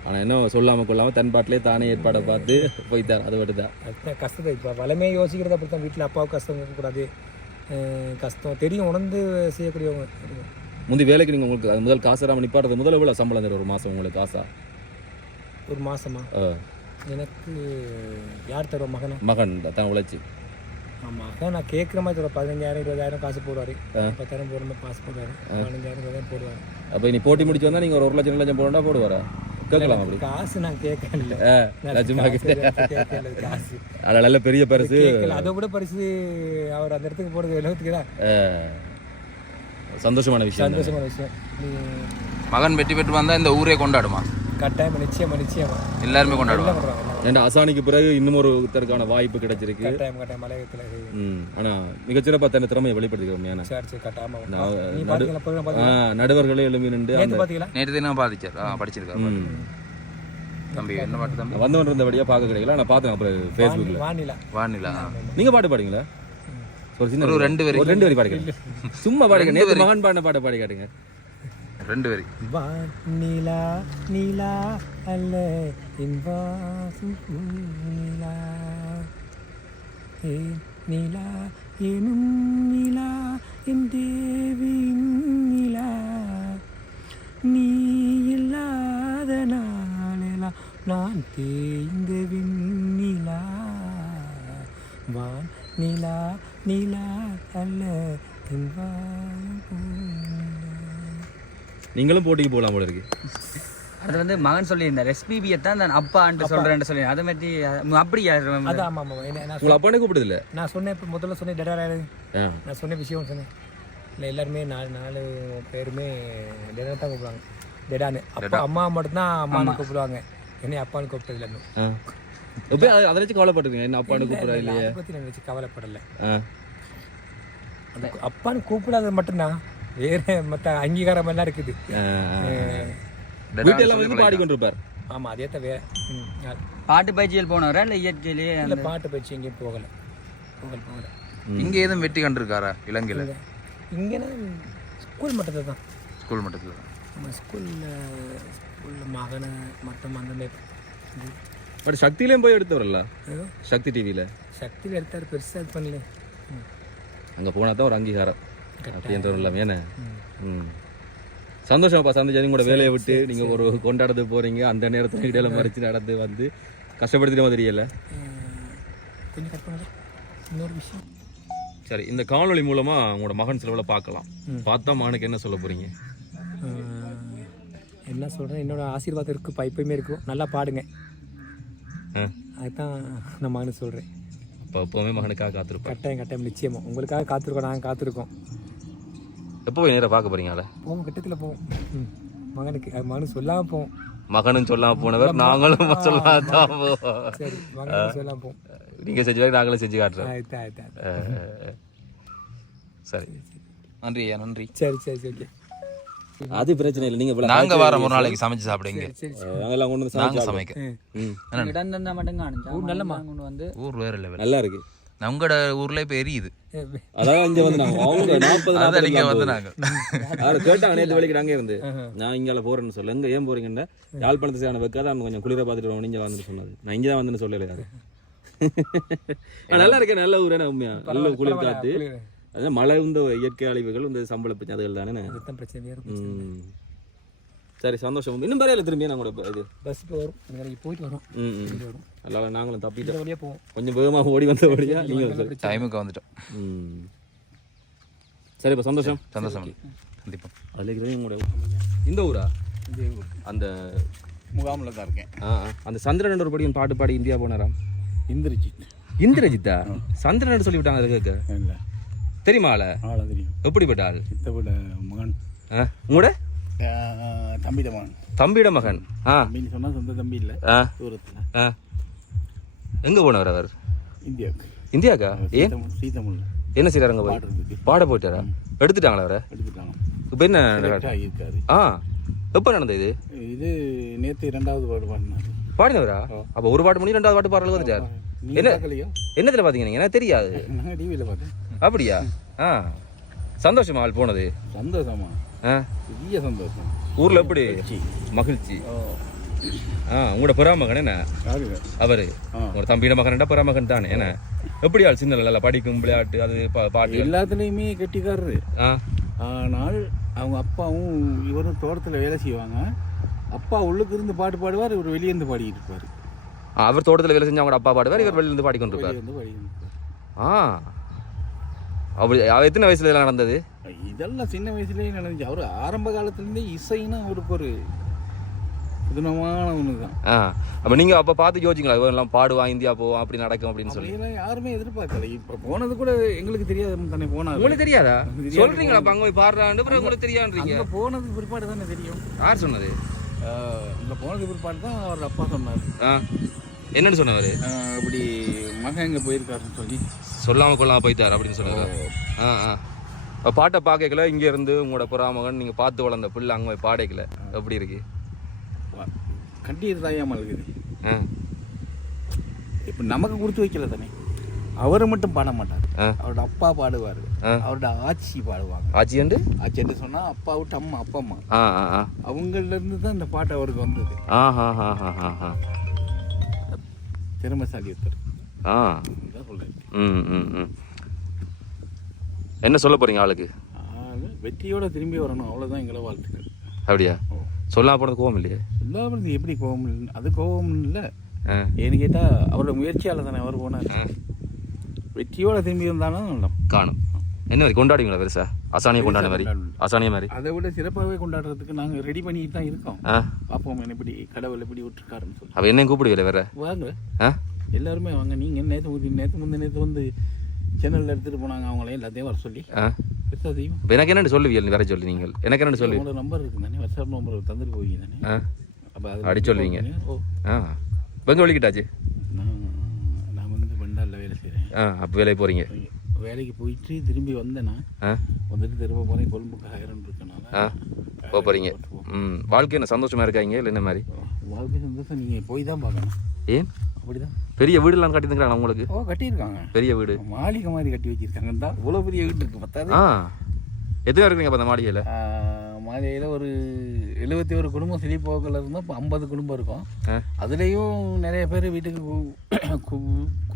ஆனால் என்ன சொல்லாமல் கொள்ளாமல் தன் பாட்டிலே தானே ஏற்பாடை பார்த்து போய்த்தார். அது மட்டும் தான் அதுதான் கஷ்டத்தை. இப்போ வளமையாக யோசிக்கிறது அப்படி தான். வீட்டில் அப்பாவுக்கு கஷ்டம் இருக்கக்கூடாது, கஷ்டம் தெரியும், உணர்ந்து செய்யக்கூடியவங்க. முந்தி வேலைக்கு நீங்கள் உங்களுக்கு அது முதல் காசு ராம நிப்பாடுறது முதல்ல எவ்வளோ சம்பளம் தரும் ஒரு மாதம் உங்களுக்கு காசா? ஒரு மாதமா? எனக்கு யார் தருவா? மகனா? மகன் தான் உழைச்சி. மகன் நான் கேட்குற மாதிரி தருவா. 15,000 20,000 காசு போடுவார். 10,000 போடுற மாதிரி காசு போடுவார். 15,000 20,000 போடுவார். அப்போ நீ போட்டி முடிச்சு வந்தால் நீங்கள் ஒரு 1 லட்சம் 2 லட்சம் போடா போடுவாரா? கேட்கலாம். அப்படி காசு நான் கேட்கல. காசு அதில் நல்ல பெரிய பரிசு, அதை விட பரிசு அவர் அந்த இடத்துக்கு போடுறது உலகத்துக்கு தான் சந்தோஷமான விஷயம். சந்தோஷமான விஷயம். மகன் வெற்றி பெற்று வந்தால் இந்த ஊரே கொண்டாடுமா? கட்டாயமா, நிச்சயமா, நிச்சயமா எல்லாருமே கொண்டாடுவாங்க. ஏன்னா அசானிக்கு பிறகு இன்னும் ஒருத்தருக்கான வாய்ப்பு கிடைச்சிருக்கு. கட்டாயம் மலையத்தில். ஆனால் மிகச்சிறப்பாக தன்னை திறமையை வெளிப்படுத்திக்கிறோம். நடுவர்களே எழுப்பி நின்று நேற்று தினம் படிச்சிருக்காரு தம்பி. என்ன பாட்டு தம்பி? வந்து இருந்தபடியாக பார்க்க கிடைக்கல. நான் பார்த்தேன் அப்புறம் ஃபேஸ்புக்கில். வானிலா. நீங்கள் பாட்டு பாடுங்களா? ஒரு சின்ன ஒரு 2 வரி பாடுங்க. சும்மா பாடுங்க. நேற்று மகன் பாடின பாட்டை பாடி காட்டுங்க. 2 வரி. நிலா நிலா அல்ல இன்வாசும் நிலா, நிலா எனும் நிலா என் தேவியின் நிலா, நீ இல்லாத நாளெல்லாம் நான் தேய்ந்த விண்ணிலா, வான் நிலா நிலா அல்ல இன்வாசும். நீங்களும் போட்டிக்கு போகலாம் போல இருக்கு. அது வந்து மகன் சொல்லியிருந்தார், எஸ்பிபியை தான் நான் அப்பான்ட்டு சொல்கிறேன்னு சொல்லி. அதை மாதிரி அப்படியா? அது ஆமாம் ஆமாம். உங்களை அப்பானே கூப்பிடுது இல்லை? நான் சொன்னேன், இப்போ முதல்ல சொன்னேன் டெடாராரு. நான் சொன்ன விஷயம் சொன்னேன் இல்லை, எல்லாருமே 4 பேருமே டெடா தான் கூப்பிடுவாங்க. டெடான்னு. அப்பா அம்மா மட்டும்தான் அம்மானு கூப்பிடுவாங்க, என்னை அப்பான்னு கூப்பிட்டதில்லை இன்னும். அதை வச்சு கவலைப்பட்டுருங்க, என்ன அப்பான்னு கூப்பிடுறா இல்லையா? அதை பற்றி நான் வச்சு கவலைப்படலை. அப்பான்னு கூப்பிடாதது மட்டும்தான், வேற மற்ற அங்கீகாரம் எல்லாம் இருக்குது. வீட்டெல்லாம் வந்து பாடிக்கொண்டிருப்பார். ஆமா, அதே தான். வேற பாட்டு பயிற்சியில் போனவரா இல்லை இயற்கையிலேயே? இல்லை, பாட்டு பயிற்சி எங்கேயும் போகலை. இங்கே எதுவும் வெற்றி கண்டிருக்காரா இலங்கையில்? இங்கேனா ஸ்கூல் மட்டத்தில் தான். ஸ்கூல் மட்டத்தில் தான். நம்ம ஸ்கூலில் மகனை மட்டம் அந்த மாதிரி. பட் சக்தியிலையும் போய் எடுத்தவரல, சக்தி டிவியில். சக்தியில் எடுத்தார், பெருசாக இது பண்ணல. அங்கே போனால் தான் ஒரு அங்கீகாரம் அப்படின்ற இல்லாமல். ஏன்னா சந்தோஷமாப்பா. சந்தோஷம் கூட வேலையை விட்டு நீங்கள் ஒரு கொண்டாடத்து போகிறீங்க, அந்த நேரத்தில் இடையில மறித்து நடந்து வந்து கஷ்டப்படுத்தின மாதிரி தெரியல. கொஞ்சம் கற்பனை. இன்னொரு விஷயம், சரி, இந்த காணொளி மூலமாக உங்களோட மகன் செலவில் பார்க்கலாம். பார்த்தா மகனுக்கு என்ன சொல்ல போகிறீங்க? என்ன சொல்கிறேன், என்னோட ஆசீர்வாதம் இருக்குது, எப்பயுமே இருக்கும். நல்லா பாடுங்க, அதுதான் நான் மகனுக்கு சொல்கிறேன். அப்போ எப்போவுமே மகனுக்காக காத்திருப்போம். கட்டாயம் நிச்சயமாக உங்களுக்காக காத்திருக்கோம், நாங்கள் காத்திருக்கோம். எப்போ போய் நேராக பார்க்க போகிறீங்களா? போவோம், கிட்டத்தில் போவோம். மகனுக்கு மகனுக்கு சொல்லாமல் போவோம். மகனும் சொல்லாமல் போனவர், நாங்களும் சொல்லாதான் போவோம். சரி, மகனுக்கு சொல்லாமல் போவோம். நீங்கள் செஞ்சு நாங்களும் செஞ்சு காட்டுறோம். சரி, நன்றி ஐயா, நன்றி. சரி சரி சரி, அது பிரச்சனை இல்லை. நீங்க நாங்க வாரம் ஒரு நாளைக்கு சமைச்சு சாப்பிடுங்க. நாங்கெல்லாம் கொண்டு வந்து நாங்க சமைக்க ஊர் வேற லெவல் நல்லா இருக்கு. உங்களோட ஊர்ல இப்ப எரியுது. அதான் இங்க வந்து நாங்க அவங்க 40 நீங்க வந்து நாங்க கேட்டாங்க நேற்று வேலைக்கு நாங்க இருந்து, நான் இங்கால போறேன்னு சொல்ல. எங்க ஏன் போறீங்கன்னா யாழ்ப்பாணத்தை சேன வைக்காத கொஞ்சம் குளிர பார்த்துட்டு இங்க வந்து சொன்னது. நான் இங்கே தான் வந்துன்னு சொல்லல யாரு. நல்லா இருக்கேன், நல்ல ஊரே. உண்மையா நல்ல குளிர் காத்து, அதான் மழை, இந்த இயற்கை அழிவுகள், இந்த சம்பள பிரச்சனை, அதுகள் தானே பிரச்சனை. சரி, சந்தோஷம். இன்னும் பரவாயில்ல, திரும்பியா நாங்கள் இது பஸ் வரும், போயிட்டு வரோம். நல்லா நாங்களும் தப்பிட்டோம், வழியாக போவோம். கொஞ்சம் வேகமாக ஓடி வந்தபடியா நீங்கள் டைமுக்கு வந்துட்டோம். சரி, இப்போ சந்தோஷம். கண்டிப்பாக. அதில் உங்களோட இந்த ஊரா? அந்த முகாமில் தான் இருக்கேன். அந்த சந்திரன் ஒரு படியும் பாட்டு பாடி இந்தியா போனாராம். இந்திரஜித். இந்திரஜித்தா? சந்திரன் சொல்லிவிட்டாங்க. அதை கேட்க இல்லை, தெரியுமா? ஆள ஆளை தெரியும். எப்படிப்பட்ட ஆள்? சித்தப்பட மகன். உங்களோட தம்பிட மகன். தம்பியோட மகன். ஆ தம்பின்னு சொன்னா சொந்த தம்பி இல்லை, ஆ தூரத்தில். ஆ எங்கே போனவர் அவர்? இந்தியாவுக்கு. இந்தியாக்கா? ஏன்? சீத்தமிழ்ல என்ன செய்யறாரு அங்கே போய்? பாடுறதுக்கு பாட போயிட்டாரா? எடுத்துட்டாங்களா அவரை? எடுத்துட்டாங்க. இப்போ என்ன? இருக்காரு. ஆ எப்போ நடந்தது இது? இது நேற்று 2வது பாடு பாடினாரு. பாடினவரா? அப்போ ஒரு பாட்டு பண்ணி 2வது பாட்டு பாடல வந்துட்டார். நீ என்ன பார்க்கலையோ? என்னத்தில் பார்த்தீங்க நீங்கள்? எனக்கு தெரியாது. நான் டிவியில் பார்த்தேன். அப்படியா? ஆ சந்தோஷமா ஆள் போனது? சந்தோஷமா? ஆ பெரிய சந்தோஷம். ஊரில் எப்படி மகிழ்ச்சி? ஆ உங்களோட பெறாமகன் என்ன அவரு? உங்களோட தம்பியோட மகன்டா பெறாமகன் தானே என்ன? எப்படி ஆள் சின்ன நல்லா படிக்கும், விளையாட்டு, அது பாட்டு எல்லாத்துலேயுமே கெட்டிக்காரரு. ஆ ஆனால் அவங்க அப்பாவும் இவரும் தோட்டத்தில் வேலை செய்வாங்க. அப்பா உள்ளுக்கு இருந்து பாட்டு பாடுவார், இவர் வெளியேருந்து பாடிக்கிட்டு இருப்பார். அவர் தோட்டத்தில் வேலை செஞ்சு அவங்க அப்பா பாடுவார், இவர் வெளியிருந்து பாடிக்கொண்டு இருப்பார். வெளியே பாடிக்கிட்டு இருப்பார். ஆ அப்படி எத்தனை வயசுல இதெல்லாம் நடந்தது? இதெல்லாம் சின்ன வயசுலேயே நடந்துச்சு. அவர் ஆரம்ப காலத்துலேருந்தே இசைன்னா அவருக்கு ஒரு புதுனமான ஒன்று தான். ஆ அப்போ நீங்கள் அப்போ பார்த்து யோசிச்சிங்களா இவரெல்லாம் பாடுவான், இந்தியா போவான், அப்படி நடக்கும் அப்படின்னு சொல்லி? அப்படியெல்லாம் யாருமே எதிர்பார்க்கல. இப்போ போனது கூட எங்களுக்கு தெரியாது தானே. போனார் உங்களுக்கு தெரியாதா? சொல்றீங்களா அப்போ அங்கே போய் பாடுறான்னு உங்களுக்கு தெரியாதுன்றீங்க? அங்கே போனது பிற்பாடு தானே தெரியும். யார் சொன்னது? இங்கே போனது பிற்பாடு தான் அவர் அப்பா சொன்னார். ஆ என்னன்னு சொன்னவர்? அப்படி மகன் எங்கே போயிருக்காருன்னு சொல்லி சொல்லாமல் கொள்ளாமல் போயிட்டார் அப்படின்னு சொன்னாங்க. ஆ ஆ இப்போ பாட்டை பார்க்கல, இங்கே இருந்து உங்களோட புறாமகன் நீங்கள் பார்த்து வளர்ந்த பிள்ளை அங்கே போய் பாடைக்கல, எப்படி இருக்கு? கண்டீர் தாயாமல் இருக்குது. ஆ இப்போ நமக்கு கொடுத்து வைக்கல தானே. அவர் மட்டும் பாட மாட்டார், அவரோட அப்பா பாடுவார், அவரோட ஆட்சி பாடுவாங்க. ஆட்சி என்று ஆட்சின்னு சொன்னா அப்பா விட்டு அம்மா, அப்பா அம்மா அவங்கள்ட்ட இருந்து தான் இந்த பாட்டு அவருக்கு வந்தது. திறமைசாலி ஒருத்தர். சொல்றேன். என்ன சொல்ல போறீங்க ஆளுக்கு? வெற்றியோட திரும்பி வரணும், அவ்வளவுதான் எங்களை வாழ்த்துக்கள். அப்படியா? சொல்லாம போனது கோவம் இல்லையே? சொல்லாம எப்படி கோவம் இல்லை? அது கோவம் இல்லை. ஏன்னு கேட்டா அவரோட முயற்சியால தானே அவர் போனார். வெற்றியோட திரும்பி வந்தாலும் காணும். என்ன மாதிரி கொண்டாடுவீங்களா பெருசா? அசானியை கொண்டாட மாதிரி? அசானிய மாதிரி அதை விட சிறப்பாகவே கொண்டாடுறதுக்கு நாங்கள் ரெடி பண்ணிட்டு தான் இருக்கோம். பார்ப்போம் என்ன எப்படி கடவுள் எப்படி விட்டுருக்காருன்னு சொல்லி. அவ என்ன கூப்பிடுவீங்களா வேற? வாங்க எல்லாருமே வாங்க. நீங்கள் நேற்று முந்தின வந்து சேனலில் எடுத்துகிட்டு போனாங்க, அவங்களே எல்லாத்தையும் வர சொல்லி பெருசாக செய்யும். இப்போ எனக்கு என்னென்னு சொல்லுவீங்க வேற சொல்லி? நீங்கள் எனக்கு என்னென்னு சொல்லி? உங்களோட நம்பர் இருக்குது தானே, வாட்ஸ்அப் நம்பர் தந்துட்டு போவீங்க தானே. அப்போ அது அடி சொல்லுவீங்க. இப்போ எங்கே ஒழிக்கிட்டாச்சு? நான் வந்து பண்டாலில் வேலை செய்கிறேன். அப்போ வேலைக்கு போகிறீங்க? வேலைக்கு போயிட்டு திரும்பி வந்தேன்னா வந்துட்டு திரும்ப போனேன். கொழும்புக்கு ஹைரன் இருக்கனால போகிறீங்க. வாழ்க்கை என்ன சந்தோஷமா இருக்காங்க இல்லை என்ன மாதிரி? வாழ்க்கை சந்தோஷம் நீங்கள் போய் தான் பார்க்கணும். ஏன் அப்படிதான்? பெரிய வீடுலாம் கட்டி தந்துக்கிறாங்க உங்களுக்கு? கட்டியிருக்காங்க. பெரிய வீடு மாளிகை மாதிரி கட்டி வச்சிருக்காங்க. தான் இவ்வளோ பெரிய வீடு இருக்குது பத்தாது. எத்தனை இருக்குங்க அப்போ அந்த மாளிகையில்? மாளிகையில் ஒரு 71 குடும்பம் சிலிப்போக்கில் இருந்தால் இப்போ 50 குடும்பம் இருக்கும். அதுலேயும் நிறைய பேர் வீட்டுக்கு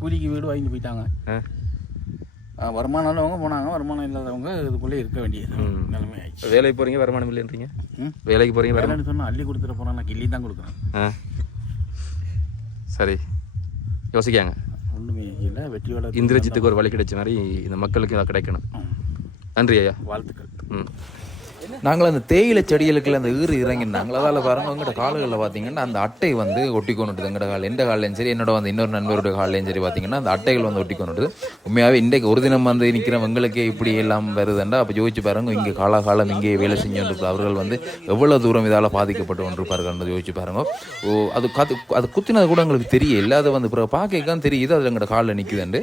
கூலிக்கு வீடு வாங்கிட்டு போயிட்டாங்க. வருமானம் உள்ளவங்க போனாங்க, வருமானம் இல்லாதவங்க இதுக்குள்ளே இருக்க வேண்டியது நிலைமை ஆயிடுச்சு. வேலைக்கு போகிறீங்க, வருமானம் இல்லைன்றீங்க? வேலைக்கு போகிறீங்க, வேலைன்னு சொன்னால் அள்ளி கொடுத்துட்டு போகிறேன், நான் கிள்ளி தான் கொடுக்குறேன். சரி யோசிக்காங்க. ஒன்றுமே இல்லை. வெற்றியோட இந்திரஜித்துக்கு ஒரு வழி கிடைச்ச மாதிரி இந்த மக்களுக்கு கிடைக்கணும். நன்றி ஐயா, வாழ்த்துக்கள். நாங்கள் அந்த தேயிலை செடிகளுக்குள்ள அந்த ஈறு இறங்கினாங்களா, அதில் பாருங்க எங்கள்கிட்ட கால்களில் பார்த்தீங்கன்னா அந்த அட்டை வந்து ஒட்டி கொண்டுட்டு எங்கள்ட கால் எந்த காலையும் சரி, என்னோட வந்து இன்னொரு நண்பருடைய காலையும் சரி பார்த்தீங்கன்னா அந்த அட்டைகள் வந்து ஒட்டி கொண்டுட்டு. உண்மையாகவே இன்றைக்கு ஒரு தினம் வந்து நிற்கிறவங்களுக்கே இப்படி எல்லாம் வருதுண்டா. அப்போ யோசிச்சு பாருங்க, இங்கே காலாகாலம் இங்கே வேலை செஞ்சுட்டு அவர்கள் வந்து எவ்வளோ தூரம் இதால் பாதிக்கப்பட்டு கொண்டிருப்பார்கள் யோசிச்சு பாருங்க. அது குத்தினது கூட எங்களுக்கு தெரியல. அது வந்து பிறகு பார்க்க தெரியுது அது எங்கள்ட காலில் நிற்குதுண்டு.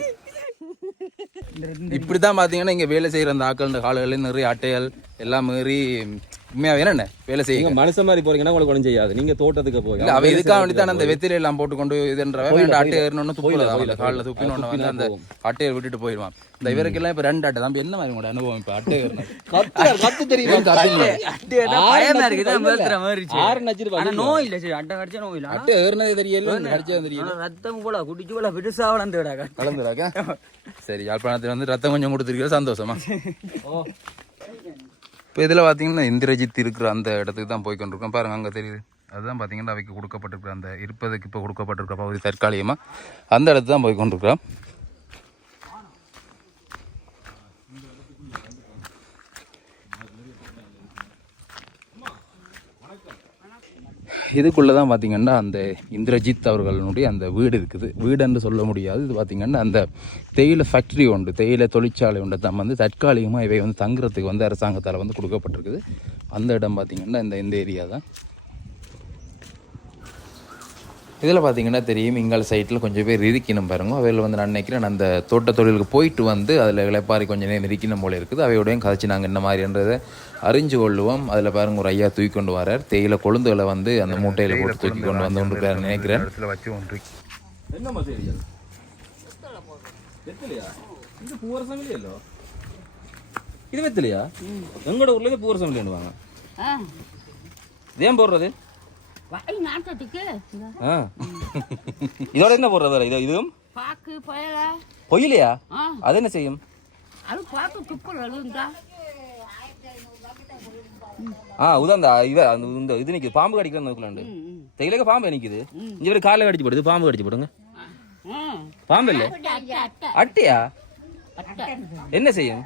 இப்படி தான் பார்த்தீங்கன்னா இங்கே வேலை செய்கிற அந்த ஆக்கள் இந்த கால்களில் நிறைய அட்டைகள் எல்லாம் மீறி உண்மையாகவே என்ன வேலை செய்யுங்க. மனுஷன் மாதிரி போறீங்கன்னா உங்களுக்கு ஒன்றும் செய்யாது. நீங்கள் தோட்டத்துக்கு போய் அவ இதுக்காக வேண்டி தான் அந்த வெத்திலை எல்லாம் போட்டுக்கொண்டு இதுன்ற அட்டை ஏறணும்னு துப்பிடுவாங்க. காலில் துப்பினோன்னு வந்து அந்த அட்டையை விட்டுட்டு போயிடுவான். இந்த இவருக்கெல்லாம் இப்போ 2 அட்டை தான். என்ன மாதிரி உங்களோட அனுபவம்? இப்போ அட்டை ஏறணும் கத்து தெரியுமா? அட்டை ஏறினதே தெரியல, கடிச்சது தெரியல. ரத்தம் போல குடிச்சு போல பெருசா கலந்துடாக்க. சரி, யாழ்ப்பாணத்தில் வந்து ரத்தம் கொஞ்சம் கொடுத்துருக்கீங்க, சந்தோஷமா. இப்போ இதில் பார்த்தீங்கன்னா இந்திரஜித் இருக்கிற அந்த இடத்துக்கு தான் போய் கொண்டிருக்கோம். பாருங்கள் அங்கே தெரியுது, அதுதான் பார்த்தீங்கன்னா அவைக்கு கொடுக்கப்பட்டிருக்கிற அந்த இருப்பதுக்கு இப்போ கொடுக்கப்பட்டிருக்கிற பகுதி தற்காலிகமாக அந்த இடத்து தான் போய் கொண்டிருக்கிறோம். இதுக்குள்ளே தான் பார்த்திங்கன்னா அந்த இந்திரஜித் அவர்களுடைய அந்த வீடு இருக்குது. வீடுன்னு சொல்ல முடியாது. இது பார்த்திங்கன்னா அந்த தேயிலை ஃபேக்ட்ரி உண்டு, தேயிலை தொழிற்சாலை உண்டு தான் வந்து தற்காலிகமாக இவை வந்து தங்குறதுக்கு வந்து அரசாங்கத்தால் வந்து கொடுக்கப்பட்டிருக்குது. அந்த இடம் பார்த்திங்கன்னா இந்த ஏரியா தான். இதில் பார்த்திங்கன்னா தெரியும், இங்கால சைட்டில் கொஞ்சம் பேர் இருக்கணும் பாருங்க. அவையில் வந்து நான் நினைக்கிறேன் அந்த தோட்ட தொழிலுக்கு போயிட்டு வந்து அதில் இளைப்பாரி கொஞ்சம் நேரம் இருக்கணும் போல இருக்குது. அவையோடையும் கதைச்சி நாங்கள் என்ன மாதிரின்றதை அறிஞ்சு கொள்ளுவோம். அதில் பாருங்க ஒரு ஐயா தூக்கி கொண்டு வரார் தேயிலை கொழுந்துகளை வந்து அந்த மூட்டையில் போட்டு தூக்கி கொண்டு வந்து ஒன்று பேர் நினைக்கிறேன். என்னம்மா சரியா வெத்தலையா? இது பூவரசம் இல்லையோ? இது வெத்தலையா? எங்களோட ஊர்ல இது பூவரசம் இல்லையாண்டுவாங்க. ஏன் போடுறது? இதோட என்ன போடுறது? இது இதுவும் பொயிலையா? அது என்ன செய்யும்? உதாந்தா இவ இந்த இது நிக்குது, பாம்பு கடிக்கிறது. தேயிலைக்கு பாம்பு நிக்குது. இங்க ஒரு காலை கடிச்சு போடுது, பாம்பு கடிச்சு போடுங்க. பாம்பு இல்ல, அட்டையா? என்ன செய்யும்?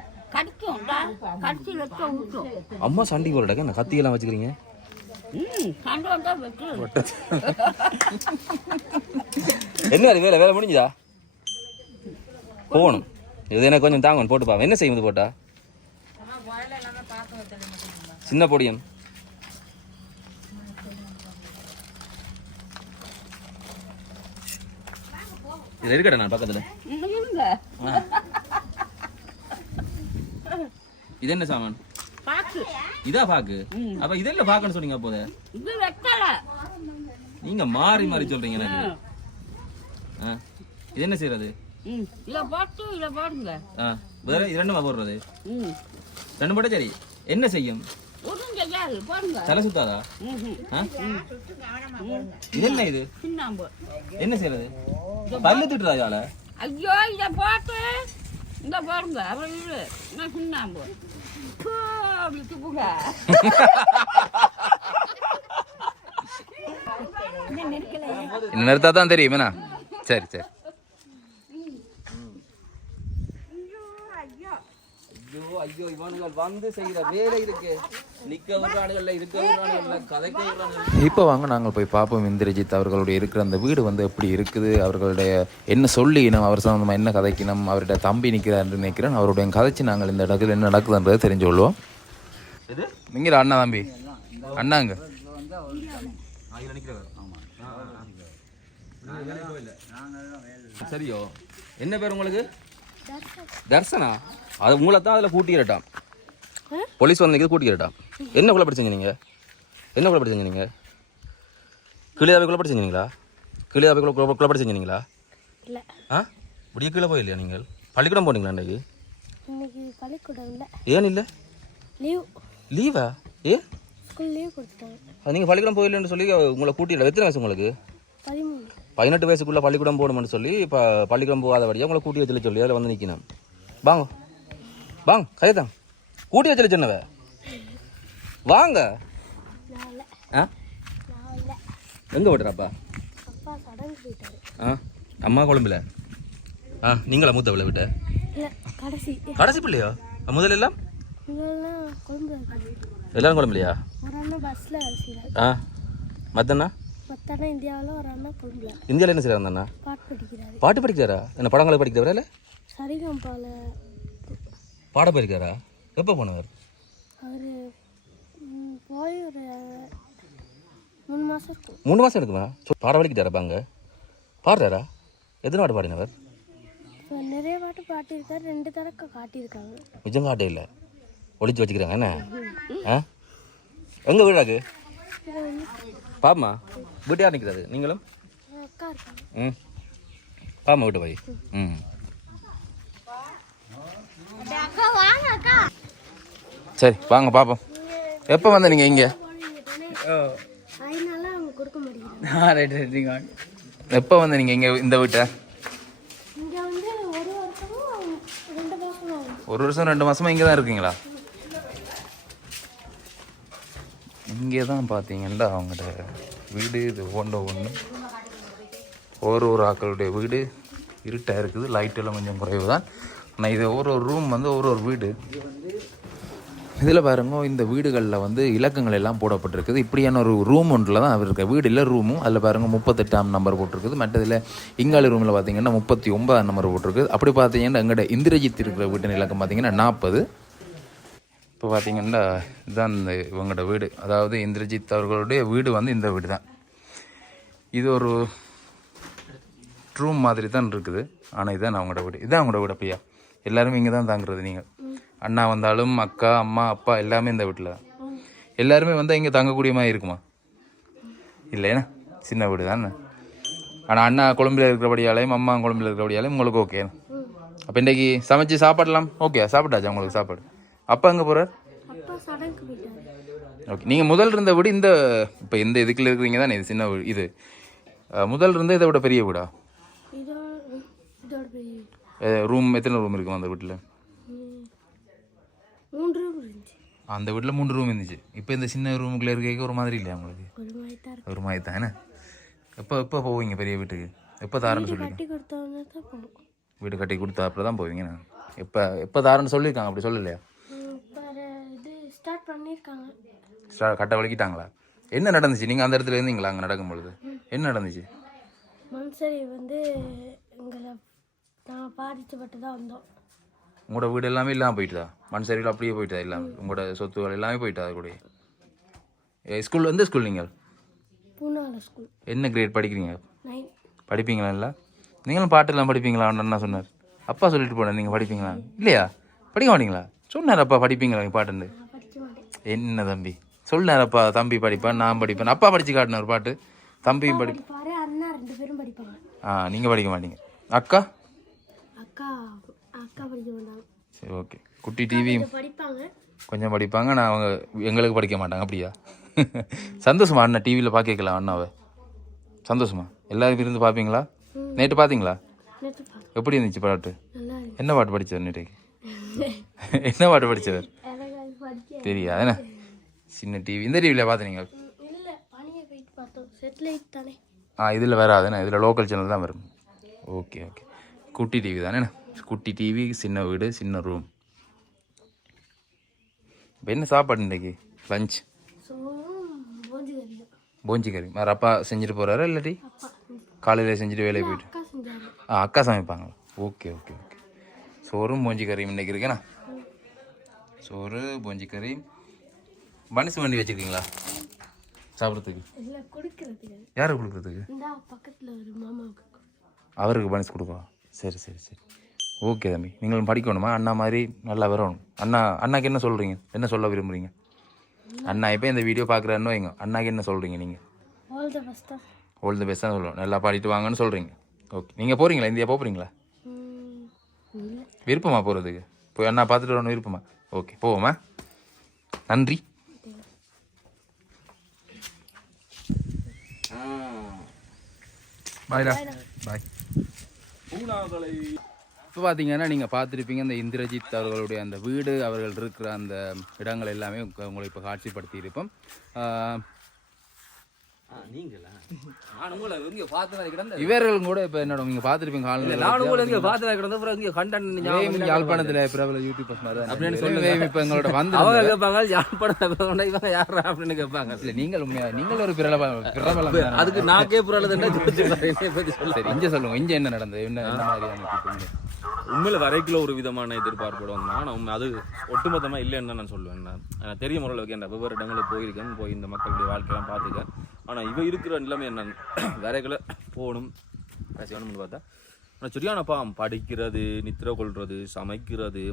அம்மா சண்டி போடுறாங்க. என்ன கத்தியெல்லாம் வச்சுக்கிறீங்க? என்ன வேலை வேலை முடிஞ்சுதா? போகணும். இது எனக்கு கொஞ்சம் தாங்க போட்டு பாவம். என்ன செய்யும் இது போட்டா? சின்ன பொடியன். இது இருக்கட்ட நான் பக்கத்துல. இது என்ன சாமான்? இதா பாக்கு. அப்ப இதெல்லாம் பாக்குன்னு சொன்னீங்க போதே. நீங்க மாறி மாறி சொல்றீங்க எனக்கு. இது என்ன செய்யறது? வேற இது ரெண்டுமா போடுறது? ரெண்டு போட்டா சரி. என்ன செய்யும்? தலை சுத்தாதா? இது என்ன இது? என்ன செய்யறது? பல்லு திட்டுறா இதால? ஐயோ இத போட்டு இந்த பாருங்க அவரு நான் சுண்ணாம்பு நிறுத்தா தான் தெரியும். சரி சரி. ஐயோ இவனுங்கள் வந்து செய்யற வேலை இருக்கு. நிக்க விடுறானுங்கல்ல, இருக்க விடுறானுங்கல்ல, கதைக்க விடுறானுங்க. இப்போ வாங்க நாங்கள் போய் பார்ப்போம் இந்திரஜித் அவர்களுடைய இருக்கிற அந்த வீடு வந்து எப்படி இருக்குது, அவர்களுடைய என்ன சொல்லிக்கணும், அவர் சம்மந்தமாக என்ன கதைக்கணும், அவருடைய தம்பி நிற்கிறான்னு நினைக்கிறேன். அவருடைய கதைச்சு நாங்கள் இந்த இடத்துல என்ன நடக்குதுன்றதை தெரிஞ்சு கொள்வோம். நீங்களா அண்ணா தம்பி? அண்ணாங்க சரியோ? என்ன பேர் உங்களுக்கு? தர்சனா. அது உங்களை தான் அதில் கூட்டிக்கிறட்டான். போலீஸ் வந்து கூட்டிக்கிறட்டான். என்ன கொலை படிச்சீங்க நீங்கள்? என்ன கொலை படிச்சீங்க நீங்கள்? கீழே கொலை படிச்சீங்களா? கீழே கொலை படிச்சீங்களா? முடிய கீழே போயில்லையா நீங்கள்? பள்ளிக்கூடம் போனீங்களா அன்றைக்கு? பள்ளிக்கூடம் இல்லை. ஏன் இல்லை? லீவ். லீவா? ஸ்கூல் லீவ் கொடுத்துட்டாங்க. அது நீங்கள் பள்ளிக்கூடம் போயிடலன்னு சொல்லி உங்களை கூட்டிடல. எத்தனை வயசு உங்களுக்கு? 13 வயசுக்குள்ளே பள்ளிக்கூடம் போகணும்னு சொல்லி இப்போ பள்ளிக்கூடம் போகாதபடியாக உங்களை கூட்டி வச்சு சொல்லி அதில் வந்து நிற்கணும். வாங்க வாங்க கைதான் கூட்டி வச்சு சொன்னவ வாங்க. எங்கே போட்டுறாப்பா? அம்மா குழம்புல. நீங்களா மூத்தவளை விட்ட? கடைசி பிள்ளையோ? முதல்ல எல்லாம் எல்லாரும் குழம்புலையா? மத்தண்ணா இந்தியாவில் ஒரு அண்ணா கொழும்புல. இந்தியாவில் என்ன செய்யறாங்க அண்ணா? பாட்டு படிக்கிறாரா? என்ன படங்களை படிக்கிறவரா? இல்லை பாட போயிருக்காரா? எப்போ போனவர்? அவர் போய் ஒரு 3 மாதம் இருக்கும். 3 மாதம் இருக்குமா? பாட படிக்கிறாரா? அங்கே பாடுறாரா? எத்தனை பாட்டு பாடினவர்? நிறைய பாட்டு பாட்டியிருக்காரு. 2 தடவை காட்டியிருக்காங்க. நிஜம் காட்டே இல்லை, ஒழிச்சு வச்சுக்கிறாங்க. என்ன எங்க வீடாக்கு பாப்பமா? வீட்டு யார் நிற்கிறாரு? நீங்களும்? பாமா வீட்டு போய். சரி வாங்க பார்ப்போம். எப்போ வந்த நீங்கள் இங்கே? எப்போ வந்து நீங்கள் இங்கே இந்த வீட்டை? ஒரு வருஷம் 2 மாதமாக இங்கே தான் இருக்கீங்களா? இங்கே தான் பார்த்தீங்கன்னா அவங்களோட வீடு. இது ஒன்று ஒரு ஆக்களுடைய வீடு இருட்டாக இருக்குது. லைட்டெல்லாம் கொஞ்சம் குறைவு தான். ஆனால் இது ஒரு ரூம் வந்து ஒரு வீடு. இதில் பாருங்க இந்த வீடுகளில் வந்து இலக்கங்கள் எல்லாம் போடப்பட்டிருக்குது. இப்படியான ஒரு ரூம் ஒன்றில் தான் அவர் இருக்க வீடு இல்லை ரூமும். அதில் பாருங்கள் 38ஆம் நம்பர் போட்டிருக்குது. மற்றதில் இங்காலி ரூமில் பார்த்தீங்கன்னா 39ஆம் நம்பர் போட்டிருக்குது. அப்படி பார்த்தீங்கன்னா எங்கள்கிட்ட இந்திரஜித் இருக்கிற வீட்டின் இலக்கம் பார்த்தீங்கன்னா 40. இப்போ பார்த்தீங்கன்னா இதுதான் இந்த இவங்களோட வீடு, அதாவது இந்திரஜித் அவர்களுடைய வீடு வந்து இந்த வீடு தான். இது ஒரு ரூம் மாதிரி தான் இருக்குது. ஆனால் இதுதான் அவங்களோட வீடு. இதுதான் அவங்களோட வீடு. அப்பையா எல்லாருமே இங்கே தான் தாங்குறது. நீங்கள் அண்ணா வந்தாலும் அக்கா அம்மா அப்பா எல்லாமே இந்த வீட்டில் தான். எல்லாருமே வந்து இங்கே தங்கக்கூடிய மாதிரி இருக்குமா? இல்லைண்ணா, சின்ன வீடு தானே. ஆனால் அண்ணா கொழும்பில் இருக்கிறபடியாலையும் அம்மா கொழும்பில் இருக்கிறபடியாலையும் உங்களுக்கு ஓகே. அப்போ இன்றைக்கி சமைச்சு சாப்பாடலாம் ஓகே? சாப்பிட்டாச்சா உங்களுக்கு சாப்பாடு? அப்பா எங்கே போகிறார்? அப்பா சடங்கு போயிட்டாரு. ஓகே. நீங்கள் முதல் இருந்த வீடு இந்த இப்போ இந்த இதுக்குள்ள இருக்கிறீங்க தானே, இது சின்ன வீடு. இது முதல் இருந்த இதை விட பெரிய வீடா? இதோட பெரிய ரூம் எத்தனை ரூம் இருக்கும் அந்த வீட்டில்? 3 ரூம் இருந்துச்சு. அந்த வீட்டில் 3 ரூம் இருந்துச்சு. இப்போ இந்த சின்ன ரூமுக்குள்ளே இருக்க ஒரு மாதிரி இல்லையா உங்களுக்கு? ஒரு மாதிரி தான். என்ன எப்போ போவீங்க பெரிய வீட்டுக்கு? எப்போ தாரன்னு சொல்லுங்க. கட்டி கொடுத்தவங்க தான் போகும். வீடு கட்டி கொடுத்தா அப்புறம் தான் போவீங்க. எப்போ தாரன்னு சொல்லியிருக்காங்க, அப்படி சொல்லலையா? இது ஸ்டார்ட் பண்ணியிருக்காங்க. கட்ட வலிக்கிட்டாங்களா? என்ன நடந்துச்சு? நீங்கள் அந்த இடத்துல இருந்தீங்களா அங்கே நடக்கும்பொழுது? என்ன நடந்துச்சு? மண்சரி வந்து எங்களை நான் பாதிக்கப்பட்டு தான் வந்தோம். உங்களோட வீடு எல்லாமே இல்லாமல் போயிட்டுதா? மண் சரிவில் அப்படியே போயிட்டா எல்லாமே? உங்களோட சொத்துக்கள் எல்லாமே போயிட்டா? அது கூட ஸ்கூல் எந்த ஸ்கூல் நீங்கள்? பூனால ஸ்கூல். என்ன கிரேட் படிக்கிறீங்க? 9. படிப்பீங்களா? இல்லை நீங்களும் பாட்டெல்லாம் படிப்பீங்களா? அண்ணா சொன்னார். அப்பா சொல்லிட்டு போனேன் நீங்கள் படிப்பீங்களா? இல்லையா? படிக்க மாட்டீங்களா? சொன்னார் அப்பா படிப்பீங்களா நீங்கள் பாட்டுன்னு? படிக்க மாட்டேன். என்ன தம்பி சொன்னார் அப்பா? தம்பி படிப்பேன், நான் படிப்பேன். அப்பா படித்து காட்டின ஒரு பாட்டு, தம்பியும் படிப்பாரு. அண்ணா 2 பேரும் படிப்பாங்க. நீங்கள் படிக்க மாட்டீங்க. அக்கா அக்கா படிக்க மாட்டாங்க. சரி ஓகே. குட்டி டிவி படிப்பாங்க, கொஞ்சம் படிப்பாங்க. நான் அவங்க எங்களுக்கு படிக்க மாட்டாங்க. அப்படியா? சந்தோஷமா அண்ணா டிவியில் பார்க்கலாம் அண்ணாவை? சந்தோஷமா? எல்லாரும் இருந்து பார்ப்பீங்களா? நேற்று பார்த்தீங்களா? எப்படி இருந்துச்சு பாட்டு? என்ன பாட்டு படித்தவர் நேற்றைக்கு? என்ன பாட்டு படித்தவர் தெரியா? என்ன சின்ன டிவி, இந்த டிவியில் பார்த்தீங்க? இல்லை, பணியை போயிட்டு பார்த்தோம். செட்டிலைட் தானே. இதில் வராதுண்ணா, இதில் லோக்கல் சேனல் தான் வரும். Okay okay. குட்டி டிவி தானே? குட்டி டிவி, சின்ன வீடு, சின்ன ரூம். இப்போ என்ன சாப்பாடு இன்றைக்கி லஞ்ச்? போஞ்சி கறி. வேறு அப்பா செஞ்சுட்டு போகிறாரா இல்லாட்டி காலையில் செஞ்சுட்டு வேலையை போயிட்டு? அக்கா சமைப்பாங்களா? Okay okay okay. சோறும் போஞ்சி கறியும் இன்றைக்கி இருக்கேண்ணா. சோறு போஞ்சி கறி. மனசு வண்டி வச்சுருக்கீங்களா சாப்பிட்றதுக்கு? யாருக்கு கொடுக்குறதுக்கு? பக்கத்தில் ஒரு மாமாவுக்கு. அவருக்கு பனிஸ் கொடுக்கவா? சரி சரி சரி ஓகே தம்பி. நீங்களும் படிக்கணுமா? அண்ணா மாதிரி நல்லா வரணும். அண்ணாக்கு என்ன சொல்கிறீங்க? என்ன சொல்ல விரும்புகிறீங்க? அண்ணா இப்போ இந்த வீடியோ பார்க்குறாருன்னு வைங்க, அண்ணாக்கு என்ன சொல்கிறீங்க நீங்கள்? All the best. All the best தான் சொல்லுவோம். நல்லா பாடிட்டு வாங்கன்னு சொல்கிறீங்க. ஓகே. நீங்கள் போகிறீங்களா? இந்தியா போகிறீங்களா? விருப்பமா போகிறதுக்கு? போய் அண்ணா பார்த்துட்டு வரணும் விருப்பமா? ஓகே போவோமா? நன்றி. பாய்டா பாய். இப்போ பார்த்தீங்கன்னா நீங்கள் பார்த்துருப்பீங்க இந்த இந்திரஜித் அவர்களுடைய அந்த வீடு, அவர்கள் இருக்கிற அந்த இடங்கள் எல்லாமே உங்களை இப்போ காட்சிப்படுத்தி இருப்போம். இவர்களும் கூட இப்போ என்னோட நீங்கள் பார்த்துருப்பீங்க யாழ்ப்பாணத்தில் பிரபல யூடியூபர்ஸ் மாதிரி அப்படின்னு சொல்லி இப்போ எங்களோட வந்து அப்படின்னு கேட்பாங்க. இல்லை நீங்கள் ஒரு பிரபலம் அதுக்கு நாக்கே புரளதுன்னா சரி இங்கே சொல்லுங்க. இங்கே என்ன நடந்தது? என்ன மாதிரியான உண்மையில் வரைக்குள்ள ஒரு விதமான எதிர்பார்ப்போடு வந்தோம்னா நான் அது ஒட்டுமொத்தமாக இல்லைன்னு தான் நான் சொல்லுவேன். நான் தெரிய முறையில் என் வெவ்வேறு இடங்களில் போயிருக்கேன், போய் இந்த மக்களுடைய வாழ்க்கையெல்லாம் பார்த்துக்கேன். ஆனால் இவ இருக்கிற நிலைமை என்ன வரைக்குள்ள போகணும் பேசணும்னு பார்த்தா ஆனால் சரியான பாம் படிக்கிறது, நித்திர கொள்வது, சமைக்கிறது,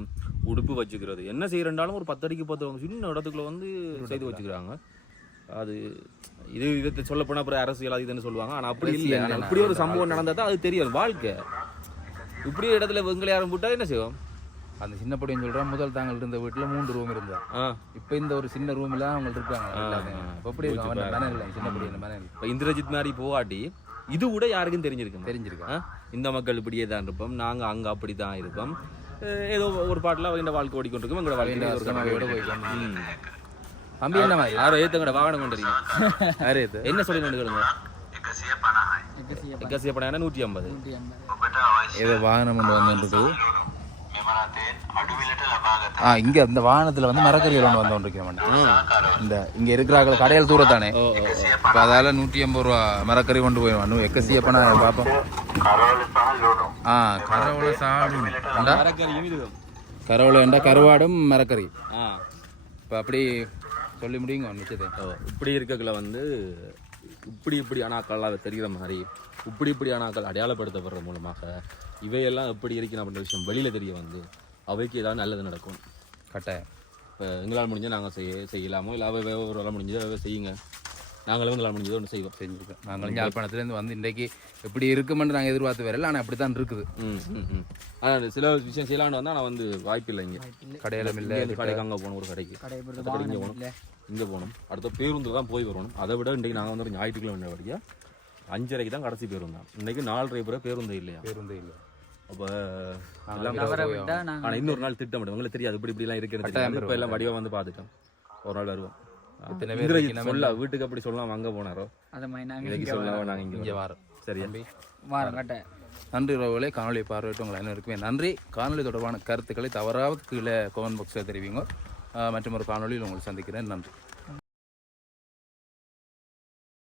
உடுப்பு வச்சுக்கிறது, என்ன செய்யறேன்றாலும் ஒரு 10 அடிக்கு 10 சின்ன இடத்துக்குள்ள வந்து செய்து வச்சுக்கிறாங்க. அது இதை சொல்லப்போனால் அப்புறம் அரசியல் அது இதுன்னு சொல்லுவாங்க. ஆனால் அப்படி இல்லை. இப்படி ஒரு சம்பவம் நடந்தால் தான் அது தெரியாது வாழ்க்கை. இப்படியே இடத்துல வெங்களை யாரும் போட்டால் என்ன செய்வோம்? அந்த சின்ன பொடின்னு சொல்கிறேன். முதல் தாங்கள் இருந்த வீட்டில் 3 ரூம் இருந்தா. இப்போ இந்த ஒரு சின்ன ரூமில் அவங்க இருக்காங்க. எப்படி சின்ன பொடி இப்போ இந்திரஜித் மாதிரி போவாட்டி இது கூட யாருக்கும் தெரிஞ்சிருக்கேன். இந்த மக்கள் இப்படியே தான் இருப்போம், நாங்கள் அங்கே அப்படி தான் இருப்போம். ஏதோ ஒரு பாட்டில் அவங்க வாழ்க்கை ஓடிக்கொண்டிருக்கோம். எங்களோட வாழ்க்கையோட போய்க்கொண்டு தம்பி என்ன மாதிரி யாரோ ஏத்தங்கட வாகனம் கொண்டுறீங்க. என்ன சொல்லி நினைக்கிறீங்க? எக்கசியப்படான 150 ஏதோ வாகனம் கொண்டு வந்துருக்கு. இங்கே அந்த வாகனத்தில் வந்து மரக்கறிகள் ஒன்று வந்து கொண்டிருக்கிறோம். இந்த இங்கே இருக்கிறார்கள் கடையில் தூரத்தானே, இப்போ அதால் 150 ரூபா மரக்கறி கொண்டு போயிடுவான். எக்கசியப்பா நான் பார்ப்போம். கரவளை சாடும் கரவளை வேண்டா கருவாடும் மரக்கறி. இப்போ அப்படி சொல்லி முடியுங்க நிச்சயத்தை. இப்படி இருக்கக்குள்ள வந்து இப்படி ஆனாக்கள்லாம் தெரிகிற மாதிரி இப்படி ஆனாக்கள் அடையாளப்படுத்தப்படுற மூலமாக இவையெல்லாம் எப்படி இருக்கணும் அப்படின்ற விஷயம் வெளியில் தெரிய வந்து அவைக்கு ஏதாவது நல்லது நடக்கும். கட்டாயம். இப்போ எங்களால் முடிஞ்சால் நாங்கள் செய்யலாமோ இல்லை அவை ஒரு வேலை முடிஞ்சதை அவை செய்யுங்க, நாங்களும் எங்களால் முடிஞ்சதை ஒன்று செய்வோம். செஞ்சுருக்கோம். நாங்களும் யாழ்ப்பாணத்துலேருந்து வந்து இன்றைக்கு எப்படி இருக்குமென்று நாங்கள் எதிர்பார்த்து வரல, ஆனால் அப்படி தான் இருக்குது. ஆனால் சில விஷயம் செய்யலான்னு வந்தால் நான் வந்து வாய்ப்பு இல்லை. இங்கே கடையிலும் இல்லை, கடைக்கு அங்கே போகணும், ஒரு கடைக்கு இங்கே போகணும், இங்கே போகணும், அடுத்த பேருந்து தான் போய் வரணும். அதை விட இன்றைக்கு நாங்கள் வந்து ஒரு ஞாயிற்றுக்கிழமை வரைக்கும் 5:30 தான் கடைசி பேருந்து தான். இன்றைக்கு 4:30 பேருந்து இல்லையா? பேருந்து இல்லை. அப்போ ஆனால் இன்னொரு நாள் திட்டமிடும், உங்களுக்கு தெரியாது இப்படிலாம் இருக்கிறது. இப்போ எல்லாம் வடிவாக வந்து பார்த்துட்டோம், ஒரு நாள் வருவோம். சொல்ல வீட்டுக்கு அப்படி சொல்லலாம், அங்கே போனாரோ அதை மாதிரி சொல்லலாம், நாங்கள் இங்கே வாரம். சரியா வாரம் கட்டாயம். நன்றி உறவுகளே, காணொலியை பார்வையிட்டு உங்களை அனைவருக்குமே நன்றி. காணொலி தொடர்பான கருத்துக்களை தவறாவது கீழே கமெண்ட் பாக்ஸில் தெரிவிங்க. மற்றும் ஒரு காணொலியில் உங்களை சந்திக்கிறேன். நன்றி.